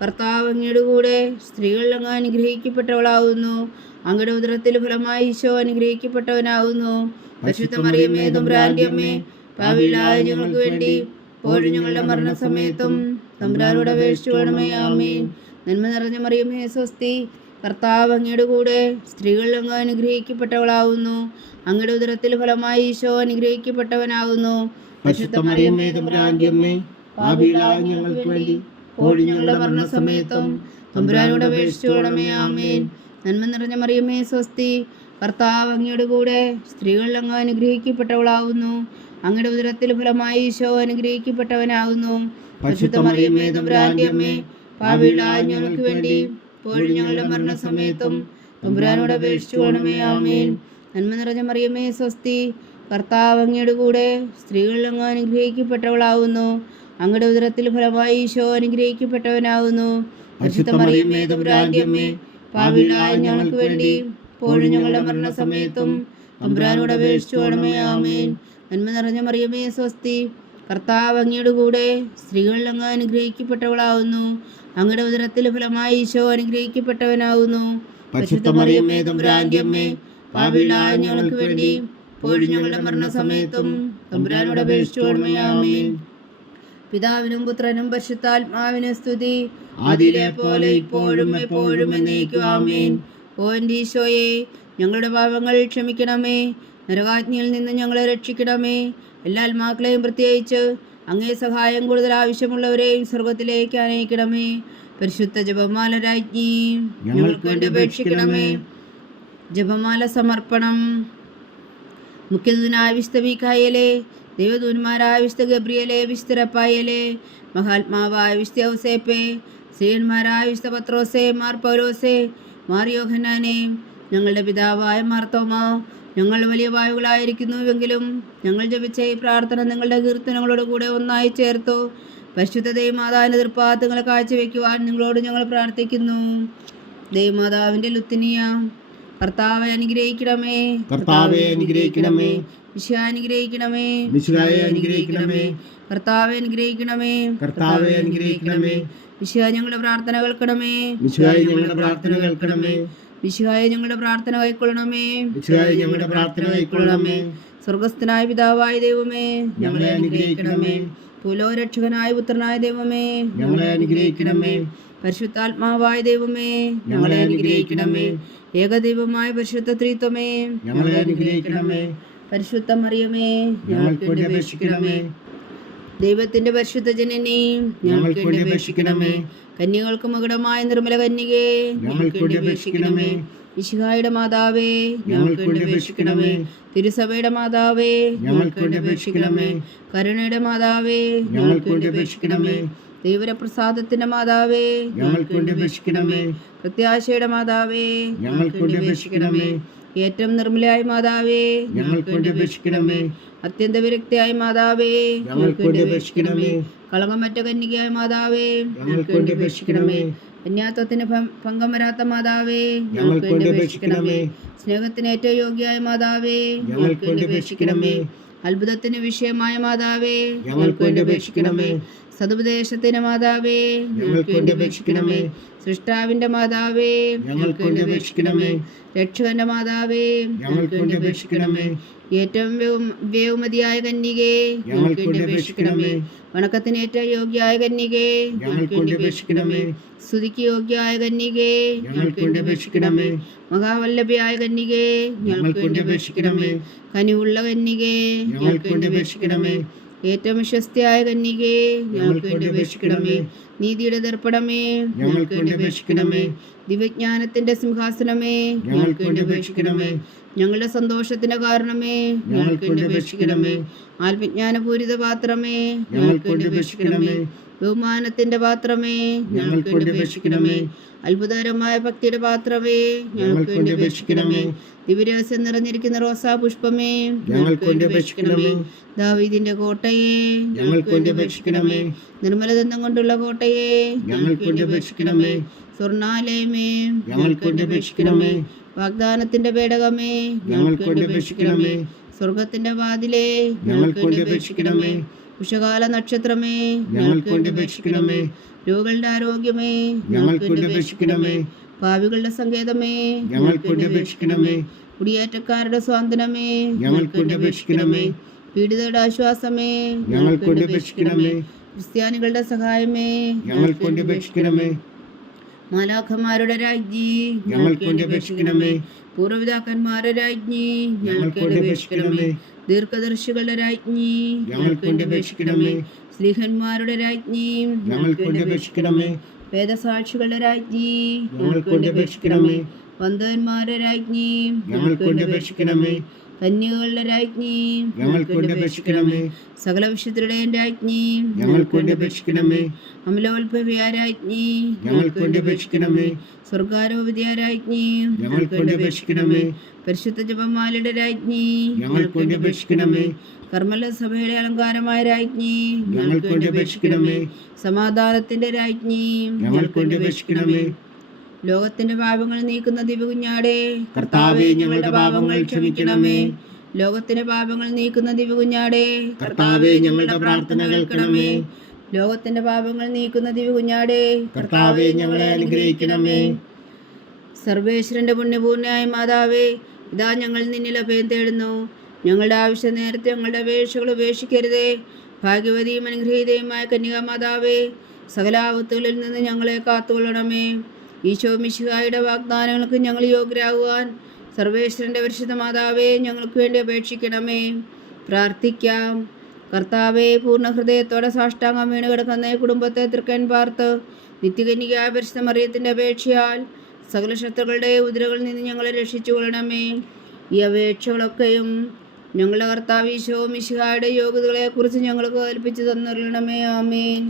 കർത്താവ് അങ്ങയുടെ കൂടെ സ്ത്രീകൾ അങ്ങ് അനുഗ്രഹിക്കപ്പെട്ടവളാകുന്നു. അങ്ങയുടെ ഉദരത്തിൽ ഫലമായി ഈശോ അനുഗ്രഹിക്കപ്പെട്ടവനാകുന്നു. പരിശുദ്ധ മറിയമേ തമ്പുരാന്റെ അമ്മേ, പാപികളായ ഞങ്ങൾക്ക് വേണ്ടി ഇപ്പോഴും ഞങ്ങളുടെ മരണസമയത്തും തമ്പുരാനോട് അപേക്ഷിച്ചുകൊള്ളണമേ. ആമേൻ. നന്മ നിറഞ്ഞ മറിയമേ സ്വസ്തി, കർത്താവ് അങ്ങയുടെ കൂടെ സ്ത്രീകൾ അങ്ങ് അനുഗ്രഹിക്കപ്പെട്ടവളാകുന്നു. അങ്ങയുടെ ഉദരത്തിൽ ഫലമായി ഈശോ അനുഗ്രഹിക്കപ്പെട്ടവനാകുന്നു. പരിശുദ്ധ മറിയമേ തമ്പുരാന്റെ അമ്മേ, പാപികളായ ഞങ്ങൾക്ക് വേണ്ടി ഇപ്പോഴും ഞങ്ങളുടെ മരണസമയത്തും തമ്പുരാനോട് അപേക്ഷിച്ചുകൊള്ളണമേ. ആമേൻ. നന്മ നിറഞ്ഞ മറിയമേ സ്വസ്തി, കർത്താവ് അങ്ങയുടെ കൂടെ സ്ത്രീകൾ അങ്ങ് അനുഗ്രഹിക്കപ്പെട്ടവളാകുന്നു. അങ്ങയുടെ ഉദരത്തിൽ ഫലമായി ഈശോ അനുഗ്രഹിക്കപ്പെട്ടവനാകുന്നു. പരിശുദ്ധ മറിയമേ തമ്പുരാന്റെ അമ്മേ, പാപികളായ ഞങ്ങൾക്ക് വേണ്ടി ഇപ്പോഴും ഞങ്ങളുടെ മരണസമയത്തും തമ്പുരാനോട് അപേക്ഷിച്ചുകൊള്ളണമേ. ആമേൻ. നന്മ നിറഞ്ഞ മറിയമേ സ്വസ്തി, കർത്താവ് അങ്ങയുടെ കൂടെ സ്ത്രീകൾ അങ്ങ് അനുഗ്രഹിക്കപ്പെട്ടവളാകുന്നു. അങ്ങയുടെ ഉദരത്തിൽ ഫലമായി ഈശോ അനുഗ്രഹിക്കപ്പെട്ടവനാകുന്നു. പരിശുദ്ധ മറിയമേ തമ്പുരാന്റെ അമ്മേ, പാപികളായ ഞങ്ങൾക്ക് വേണ്ടി ഇപ്പോഴും ഞങ്ങളുടെ മരണസമയത്തും തമ്പുരാനോട് അപേക്ഷിച്ചുകൊള്ളണമേ. ആമേൻ. നന്മ നിറഞ്ഞ മറിയമേ സ്വസ്തി, കർത്താവ് അങ്ങയുടെ കൂടെ സ്ത്രീകൾ അങ്ങ് അനുഗ്രഹിക്കപ്പെട്ടവളാകുന്നു. അങ്ങയുടെ ഉദരത്തിൽ ഫലമായി ഈശോ അനുഗ്രഹിക്കപ്പെട്ടവനാകുന്നു. പരിശുദ്ധ മറിയമേ തമ്പുരാന്റെ അമ്മേ, പാപികളായ ഞങ്ങൾക്ക് വേണ്ടി ഇപ്പോഴും ഞങ്ങളുടെ മരണസമയത്തും തമ്പുരാനോട് അപേക്ഷിച്ചുകൊള്ളണമേ. ആമേൻ. പിതാവിനും പുത്രനും പരിശുദ്ധാത്മാവിനും സ്തുതി, ആദിയിലെ പോലെ ഇപ്പോഴും എപ്പോഴും എന്നേക്കും. ആമേൻ. ഓ എൻ്റെ ഈശോയെ, ഞങ്ങളുടെ പാപങ്ങൾ ക്ഷമിക്കണമേ. നരകാജ്ഞയിൽ നിന്ന് ഞങ്ങളെ രക്ഷിക്കണമേ. എല്ലാ ആത്മാക്കളെയും പ്രത്യേകിച്ച് അങ്ങേ സഹായം കൂടുതൽ ആവശ്യമുള്ളവരെയും സ്വർഗത്തിലേക്ക് അനയിക്കണമേ. പരിശുദ്ധ ജപമാല രാജ്ഞി, ഞങ്ങൾക്ക് വേണ്ടി അപേക്ഷിക്കണമേ. ജപമാല സമർപ്പണം. മുഖ്യദൂതനായ വിശുദ്ധ മീഖായേലേ, ദൈവദൂതന്മാരായ വിശുദ്ധ ഗബ്രിയേലേ, വിശുദ്ധ റഫായേലേ, മഹാത്മാവായ വിശുദ്ധ ഔസേപ്പേ, ശ്രീയന്മാരായ വിശുദ്ധ പത്രോസേ, മാർ പൗലോസേ, മാർ യോഹന്നാനേ, ഞങ്ങളുടെ പിതാവായ മാർത്തോമാ, ഞങ്ങൾ വലിയ വായുകളായിരിക്കുന്നുവെങ്കിലും ഞങ്ങൾ ജപിച്ച ഈ പ്രാർത്ഥന നിങ്ങളുടെ കീർത്തനങ്ങളോട് കൂടെ ഒന്നായി ചേർത്തു. പരിശുദ്ധ ദൈവമാതാവിൻ്റെ തൃപ്പാദങ്ങളെ കാഴ്ചവെക്കുവാൻ നിങ്ങളോട് ഞങ്ങൾ പ്രാർത്ഥിക്കുന്നു. ദൈവമാതാവിൻ്റെ ലുത്തിനിയ, കർത്താവെ അനുഗ്രഹിക്കണമേ. കർത്താവെ അനുഗ്രഹിക്കണമേ. ഈശോ അനുഗ്രഹിക്കണമേ. മിശിഹായെ അനുഗ്രഹിക്കണമേ. കർത്താവെ അനുഗ്രഹിക്കണമേ. കർത്താവെ അനുഗ്രഹിക്കണമേ. ഈശോ ഞങ്ങളുടെ പ്രാർത്ഥന കേൾക്കണമേ. മിശിഹായെ ഞങ്ങളുടെ പ്രാർത്ഥന കേൾക്കണമേ. ഈശോയെ ഞങ്ങളുടെ പ്രാർത്ഥന കൈക്കൊള്ളണമേ. മിശിഹായെ ഞങ്ങളുടെ പ്രാർത്ഥന കൈക്കൊള്ളണമേ. സ്വർഗസ്ഥനായ പിതാവായ ദൈവമേ, ഞങ്ങളെ അനുഗ്രഹിക്കണമേ. ഭൂലോകരക്ഷകനായ പുത്രനായ ദൈവമേ, ഞങ്ങളെ അനുഗ്രഹിക്കണമേ. പരിശുദ്ധാത്മാവായ ദൈവമേ, ഞങ്ങളെ അനുഗ്രഹിക്കണമേ. ഏകദൈവമായ പരിശുദ്ധ ത്രിത്വമേ, ഞങ്ങളെ അനുഗ്രഹിക്കണമേ. പരിശുദ്ധ മറിയമേ, ഞങ്ങൾക്ക് വേണ്ടി അപേക്ഷിക്കണമേ. ദൈവത്തിന്റെ പരിശുദ്ധ ജനനി, ഞങ്ങൾക്ക് വേണ്ടി അപേക്ഷിക്കണമേ. കന്യകൾക്ക് മകുടമായ നിർമ്മല കന്യകേ, ഞങ്ങൾക്ക് വേണ്ടി അപേക്ഷിക്കണമേ. മിശിഹായുടെ മാതാവേ, ഞങ്ങൾക്ക് വേണ്ടി അപേക്ഷിക്കണമേ. തിരുസഭയുടെ മാതാവേ, ഞങ്ങൾക്ക് വേണ്ടി അപേക്ഷിക്കണമേ. കരുണയുടെ മാതാവേ, ഞങ്ങൾക്ക് വേണ്ടി അപേക്ഷിക്കണമേ. ദൈവപ്രസാദത്തിന്റെ മാതാവേ, ഞങ്ങൾക്ക് വേണ്ടി അപേക്ഷിക്കണമേ. പ്രത്യാശയുടെ മാതാവേ, ഞങ്ങൾക്ക് വേണ്ടി അപേക്ഷിക്കണമേ. ഏറ്റവും നിർമ്മലയായ മാതാവേ, ഞങ്ങൾക്ക് വേണ്ടി അപേക്ഷിക്കണമേ. അത്യന്ത വിരക്തിയായ മാതാവേ, ഞങ്ങൾക്ക് വേണ്ടി അപേക്ഷിക്കണമേ. കളങ്കമറ്റ കന്യകയായ മാതാവേ, ഞങ്ങൾക്ക് വേണ്ടി അപേക്ഷിക്കണമേ. കന്യാത്വത്തിന് ഭംഗം വരാത്ത മാതാവേ, ഞങ്ങൾക്ക് വേണ്ടി അപേക്ഷിക്കണമേ. സ്നേഹത്തിന് ഏറ്റവും യോഗ്യയായ മാതാവേ, ഞങ്ങൾക്ക് വേണ്ടി അപേക്ഷിക്കണമേ. അത്ഭുതത്തിന് വിഷയമായ മാതാവേ, ഞങ്ങൾക്ക് വേണ്ടി അപേക്ഷിക്കണമേ. സതുപദേശത്തിന്റെ മാതാവേ ഞങ്ങൾക്ക് വേണ്ടി അപേക്ഷിക്കണമേ. സൃഷ്ടാവിന്റെ മാതാവേ ഞങ്ങൾക്ക് വേണ്ടി അപേക്ഷിക്കണമേ. രക്ഷകന്റെ മാതാവേ ഞങ്ങൾക്ക് വേണ്ടി അപേക്ഷിക്കണമേ. ഏറ്റവും വേവുമതിയായ കന്യകേ ഞങ്ങൾക്ക് വേണ്ടി അപേക്ഷിക്കണമേ. വണക്കത്തിന് ഏറ്റവും യോഗ്യായ കന്യകേ ഞങ്ങൾക്ക് വേണ്ടി അപേക്ഷിക്കണമേ. സ്തുതിക്ക് യോഗ്യായ കന്യകേ ഞങ്ങൾക്ക് വേണ്ടി അപേക്ഷിക്കണമേ. മഹാവല്ലഭയായ കന്യകേ ഞങ്ങൾക്ക് വേണ്ടി അപേക്ഷിക്കണമേ. കനിവുള്ള കന്യകേ ഞങ്ങൾക്ക് വേണ്ടി അപേക്ഷിക്കണമേ. ഏറ്റവും വിശ്വസ്തയായ കന്യകേ ഞങ്ങൾക്ക് വേണ്ടി അപേക്ഷിക്കണമേ. നീതിയുടെ ദർപ്പണമേ ഞങ്ങൾക്ക് വേണ്ടി അപേക്ഷിക്കണമേ. ദിവ്യജ്ഞാനത്തിന്റെ സിംഹാസനമേ ഞങ്ങൾക്ക് വേണ്ടി അപേക്ഷിക്കണമേ. ഞങ്ങളുടെ സന്തോഷത്തിന്റെ കാരണമേ ഞങ്ങൾക്ക് വേണ്ടി അപേക്ഷിക്കണമേ. ആത്മജ്ഞാനപൂരിത പാത്രമേ ഞങ്ങൾക്ക് വേണ്ടി അപേക്ഷിക്കണമേ. ബഹുമാനത്തിന്റെ പാത്രമേ ഞങ്ങൾക്ക് വേണ്ടി അപേക്ഷിക്കണമേ. അത്ഭുതകരമായ ഭക്തിയുടെ പാത്രമേ ഞങ്ങൾക്ക് വേണ്ടി അപേക്ഷിക്കണമേ. ദിവ്യരഹസ്യം നിറഞ്ഞിരിക്കുന്ന റോസാ പുഷ്പമേ ഞങ്ങൾക്ക് വേണ്ടി അപേക്ഷിക്കണമേ. ദാവീദിന്റെ കോട്ടയെ ഞങ്ങൾക്ക് വേണ്ടി അപേക്ഷിക്കണമേ. നിർമ്മലദന്തം കൊണ്ടുള്ള കോട്ടയെ ഞങ്ങൾക്ക് വേണ്ടി അപേക്ഷിക്കണമേ. സ്വർണാലയമേ ഞങ്ങൾക്ക് വേണ്ടി അപേക്ഷിക്കണമേ. വാഗ്ദാനത്തിന്റെ പേടകമേ ഞങ്ങൾക്ക് വേണ്ടി അപേക്ഷിക്കണമേ. സ്വർഗത്തിന്റെ വാതിലേ ഞങ്ങൾക്ക് വേണ്ടി അപേക്ഷിക്കണമേ. ഉഷകാല നക്ഷത്രമേ ഞങ്ങൾക്ക് വേണ്ടി അപേക്ഷിക്കണമേ. രോഗികളുടെ ആരോഗ്യമേ ഞങ്ങൾക്ക് വേണ്ടി അപേക്ഷിക്കണമേ. പാവികളുടെ സങ്കേതമേ ഞങ്ങൾക്ക് വേണ്ടി അപേക്ഷിക്കണമേ. കുടിയേറ്റക്കാരുടെ സ്വാതന്ത്ര്യമേ ഞങ്ങൾക്ക് വേണ്ടി അപേക്ഷിക്കണമേ. പീഡിതരുടെ ആശ്വാസമേ ഞങ്ങൾക്ക് വേണ്ടി അപേക്ഷിക്കണമേ. ക്രിസ്ത്യാനികളുടെ സഹായമേ ഞങ്ങൾക്ക് വേണ്ടി അപേക്ഷിക്കണമേ. മാലാഖമാരുടെ രാജ്ഞി ഞങ്ങൾക്ക് വേണ്ടി അപേക്ഷിക്കണമേ. പൂർവ്വപിതാക്കന്മാരുടെ രാജ്ഞി ഞങ്ങൾക്ക് വേണ്ടി അപേക്ഷിക്കണമേ. ദീർഘദർശികളുടെ രാജ്ഞി ഞങ്ങൾക്ക് വേണ്ടി അപേക്ഷിക്കണമേ. സ്ലീഹന്മാരുടെ രാജ്ഞി ഞങ്ങൾക്ക് വേണ്ടി അപേക്ഷിക്കണമേ. വേദസാക്ഷികളുടെ രാജ്ഞി ഞങ്ങൾക്ക് വേണ്ടി അപേക്ഷിക്കണമേ. വന്ദവന്മാരുടെ രാജ്ഞി ഞങ്ങൾക്ക് വേണ്ടി അപേക്ഷിക്കണമേ. കന്യകളുടെ രാജ്ഞി ഞങ്ങൾക്ക് വേണ്ടി അപേക്ഷിക്കണമേ. സകല വിശുദ്ധരുടെയും രാജ്ഞി ഞങ്ങൾക്ക് വേണ്ടി അപേക്ഷിക്കണമേ. അമലോത്ഭവിയ രാജ്ഞി ഞങ്ങൾക്ക് വേണ്ടി അപേക്ഷിക്കണമേ. സ്വർഗാരോപതിയ രാജ്ഞി ഞങ്ങൾക്ക് വേണ്ടി അപേക്ഷിക്കണമേ. പരിശുദ്ധ ജപമാലയുടെ രാജ്ഞി ഞങ്ങൾക്ക് വേണ്ടി അപേക്ഷിക്കണമേ. കർമ്മല സഭയുടെ അലങ്കാരമായ രാജ്ഞി ഞങ്ങൾക്ക് വേണ്ടി അപേക്ഷിക്കണമേ. സമാധാനത്തിന്റെ രാജ്ഞി ഞങ്ങൾക്ക് വേണ്ടി അപേക്ഷിക്കണമേ. ലോകത്തിന്റെ പാപങ്ങൾ നീക്കുന്ന ദിവകുഞ്ഞാടേ കർത്താവേ, ഞങ്ങളുടെ പാപങ്ങൾ ക്ഷമിക്കണമേ. ലോകത്തിന്റെ പാപങ്ങൾ നീക്കുന്ന ദിവകുഞ്ഞാടേ കർത്താവേ, ഞങ്ങളുടെ പ്രാർത്ഥന കേൾക്കണമേ. ലോകത്തിന്റെ പാപങ്ങൾ നീക്കുന്ന ദിവകുഞ്ഞാടേ കർത്താവേ, ഞങ്ങളെ അനുഗ്രഹിക്കണമേ. സർവേശ്വരന്റെ പുണ്യപൂർണ്ണയായ മാതാവേ, ഇതാ ഞങ്ങൾ നിന്നിൽ അഭയം തേടുന്നു. ഞങ്ങളുടെ ആവശ്യ നേരത്തെ ഞങ്ങളുടെ അപേക്ഷകൾ ഉപേക്ഷിക്കരുതേ. ഭാഗ്യവതിയും അനുഗ്രഹീതയുമായ കന്യകാമാതാവേ, സകല ആപത്തുകളിൽ നിന്ന് ഞങ്ങളെ കാത്തുകൊള്ളണമേ. ഈശോ മിശിഹായുടെ വാഗ്ദാനങ്ങൾക്ക് ഞങ്ങൾ യോഗ്യരാകുവാൻ സർവേശ്വരന്റെ പരിശുദ്ധ മാതാവേ, ഞങ്ങൾക്ക് വേണ്ടി അപേക്ഷിക്കണമേ. പ്രാർത്ഥിക്കാം. കർത്താവെ, പൂർണ്ണ ഹൃദയത്തോടെ സാഷ്ടാംഗം വീണ് കിടക്കുന്ന ഈ കുടുംബത്തെ തൃക്കൻ പാർത്ത് നിത്യകന്യകയായ പരിശുദ്ധ മറിയത്തിൻ്റെ അപേക്ഷയാൽ സകല ശത്രുക്കളുടെ ഉദരകളിൽ നിന്ന് ഞങ്ങളെ രക്ഷിച്ചു കൊള്ളണമേ. ഈ അപേക്ഷകളൊക്കെയും ഞങ്ങളുടെ കർത്താവ് ഈശോ മിശിഹായുടെ യോഗ്യതകളെക്കുറിച്ച് ഞങ്ങൾക്ക് കൽപ്പിച്ചു തന്നിരണമേ. ആമേൻ.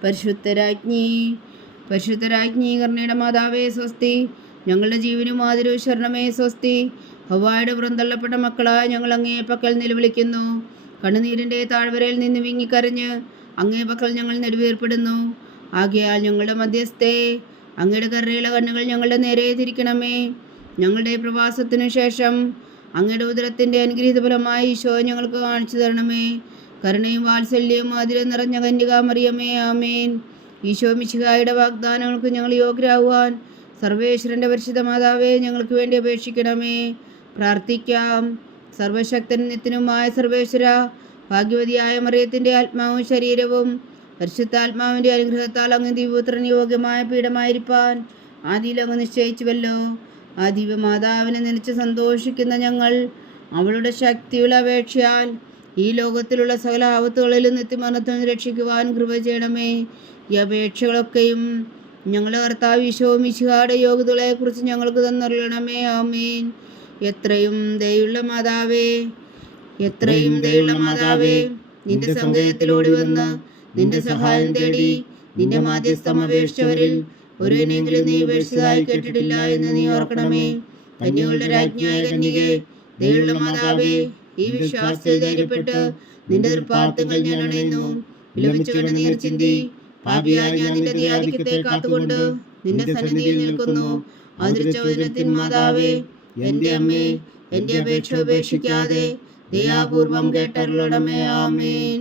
പരിശുദ്ധരാജ്ഞി കർണയുടെ മാതാവേ സ്വസ്തി. ഞങ്ങളുടെ ജീവനും ആദരവും ശരണമേ സ്വസ്തി. ഹവ്വായുടെ പുറന്തള്ളപ്പെട്ട മക്കളായ ഞങ്ങൾ അങ്ങേ പക്കൽ നിലവിളിക്കുന്നു. കണ്ണുനീരിൻ്റെ താഴ്വരയിൽ നിന്ന് വിങ്ങിക്കരഞ്ഞ് അങ്ങേ പക്കൽ ഞങ്ങൾ നെടുവീർപ്പെടുന്നു. ആകയാൽ ഞങ്ങളുടെ മധ്യസ്ഥേ, അങ്ങയുടെ കരുണയുള്ള കണ്ണുകൾ ഞങ്ങളുടെ നേരെ തിരിക്കണമേ. ഞങ്ങളുടെ പ്രവാസത്തിനു ശേഷം അങ്ങയുടെ ഉദരത്തിൻ്റെ അനുഗ്രഹീത ഫലമായി ഈശോ ഞങ്ങൾക്ക് കാണിച്ചു തരണമേ. കരുണയും വാത്സല്യവും അതിലും നിറഞ്ഞ കന്യകാമറിയമേ. ആമേൻ. ഈശോ മിശിഹായുടെ വാഗ്ദാനങ്ങൾക്ക് ഞങ്ങൾ യോഗ്യരാകുവാൻ സർവേശ്വരൻ്റെ പരിശുദ്ധ മാതാവേ, ഞങ്ങൾക്ക് വേണ്ടി അപേക്ഷിക്കണമേ. പ്രാർത്ഥിക്കാം. സർവശക്തനും നിത്യനുമായ സർവേശ്വര, ഭാഗ്യവതിയായ മറിയത്തിൻ്റെ ആത്മാവും ശരീരവും പരിശുദ്ധാത്മാവിൻ്റെ അനുഗ്രഹത്താൽ അങ്ങ് ദിവ്യപുത്രന് യോഗ്യമായ പീഠമായിരിക്കാൻ ആദിയിൽ അങ്ങ് നിശ്ചയിച്ചുവല്ലോ. ആ ദിവ്യമാതാവിനെ നനച്ച് സന്തോഷിക്കുന്ന ഞങ്ങൾ അവളുടെ ശക്തിയുള്ള അപേക്ഷയാൽ ഈ ലോകത്തിലുള്ള സകല ആപത്തുകളിലും നിത്യമരണത്തിൽ നിന്ന് രക്ഷിക്കുവാൻ കൃപ ചെയ്യണമേ. ഈ അപേക്ഷകളൊക്കെയും ഞങ്ങളുടെ കർത്താവ് ഈശോ മിശിഹായുടെ യോഗ്യതകളെക്കുറിച്ച് ഞങ്ങൾക്ക് തന്നറിയണമേ. ആമേൻ. എത്രയും ദയുള്ള മാതാവേ, നിന്റെ സങ്കേതത്തിലോടി വന്ന് നിന്റെ സഹായം തേടി നിന്റെ മാധ്യസ്ഥം അപേക്ഷിച്ചവരിൽ ഒരുവനെങ്കിലും നീ ഉപേക്ഷിച്ചതായി കേട്ടിട്ടില്ല എന്ന് നീ ഓർക്കണമേ. കന്യകളുടെ രാജ്ഞിയായ കന്യകേ, ദയുള്ള മാതാവേ, ഈ വിശ്വാസത്തിൽ ധൈര്യപ്പെട്ട് നിന്റെ തൃപ്പാദങ്ങൾ ഞാൻ അണയുന്നു. വിലപിച്ചുകൊണ്ട് നീർ ചിന്തി പാപിയായ ഞാൻ നിന്റെ ദയാധിക്യത്തെ കാത്തുകൊണ്ട് നിന്റെ സന്നിധിയിൽ നിൽക്കുന്നു. ആദരിച്ചവചനത്തിൻ മാതാവേ, എൻ്റെ അമ്മേ, എൻ്റെ അപേക്ഷ ഉപേക്ഷിക്കാതെ ദയാപൂർവം കേട്ടരുളണമേ. ആമേൻ.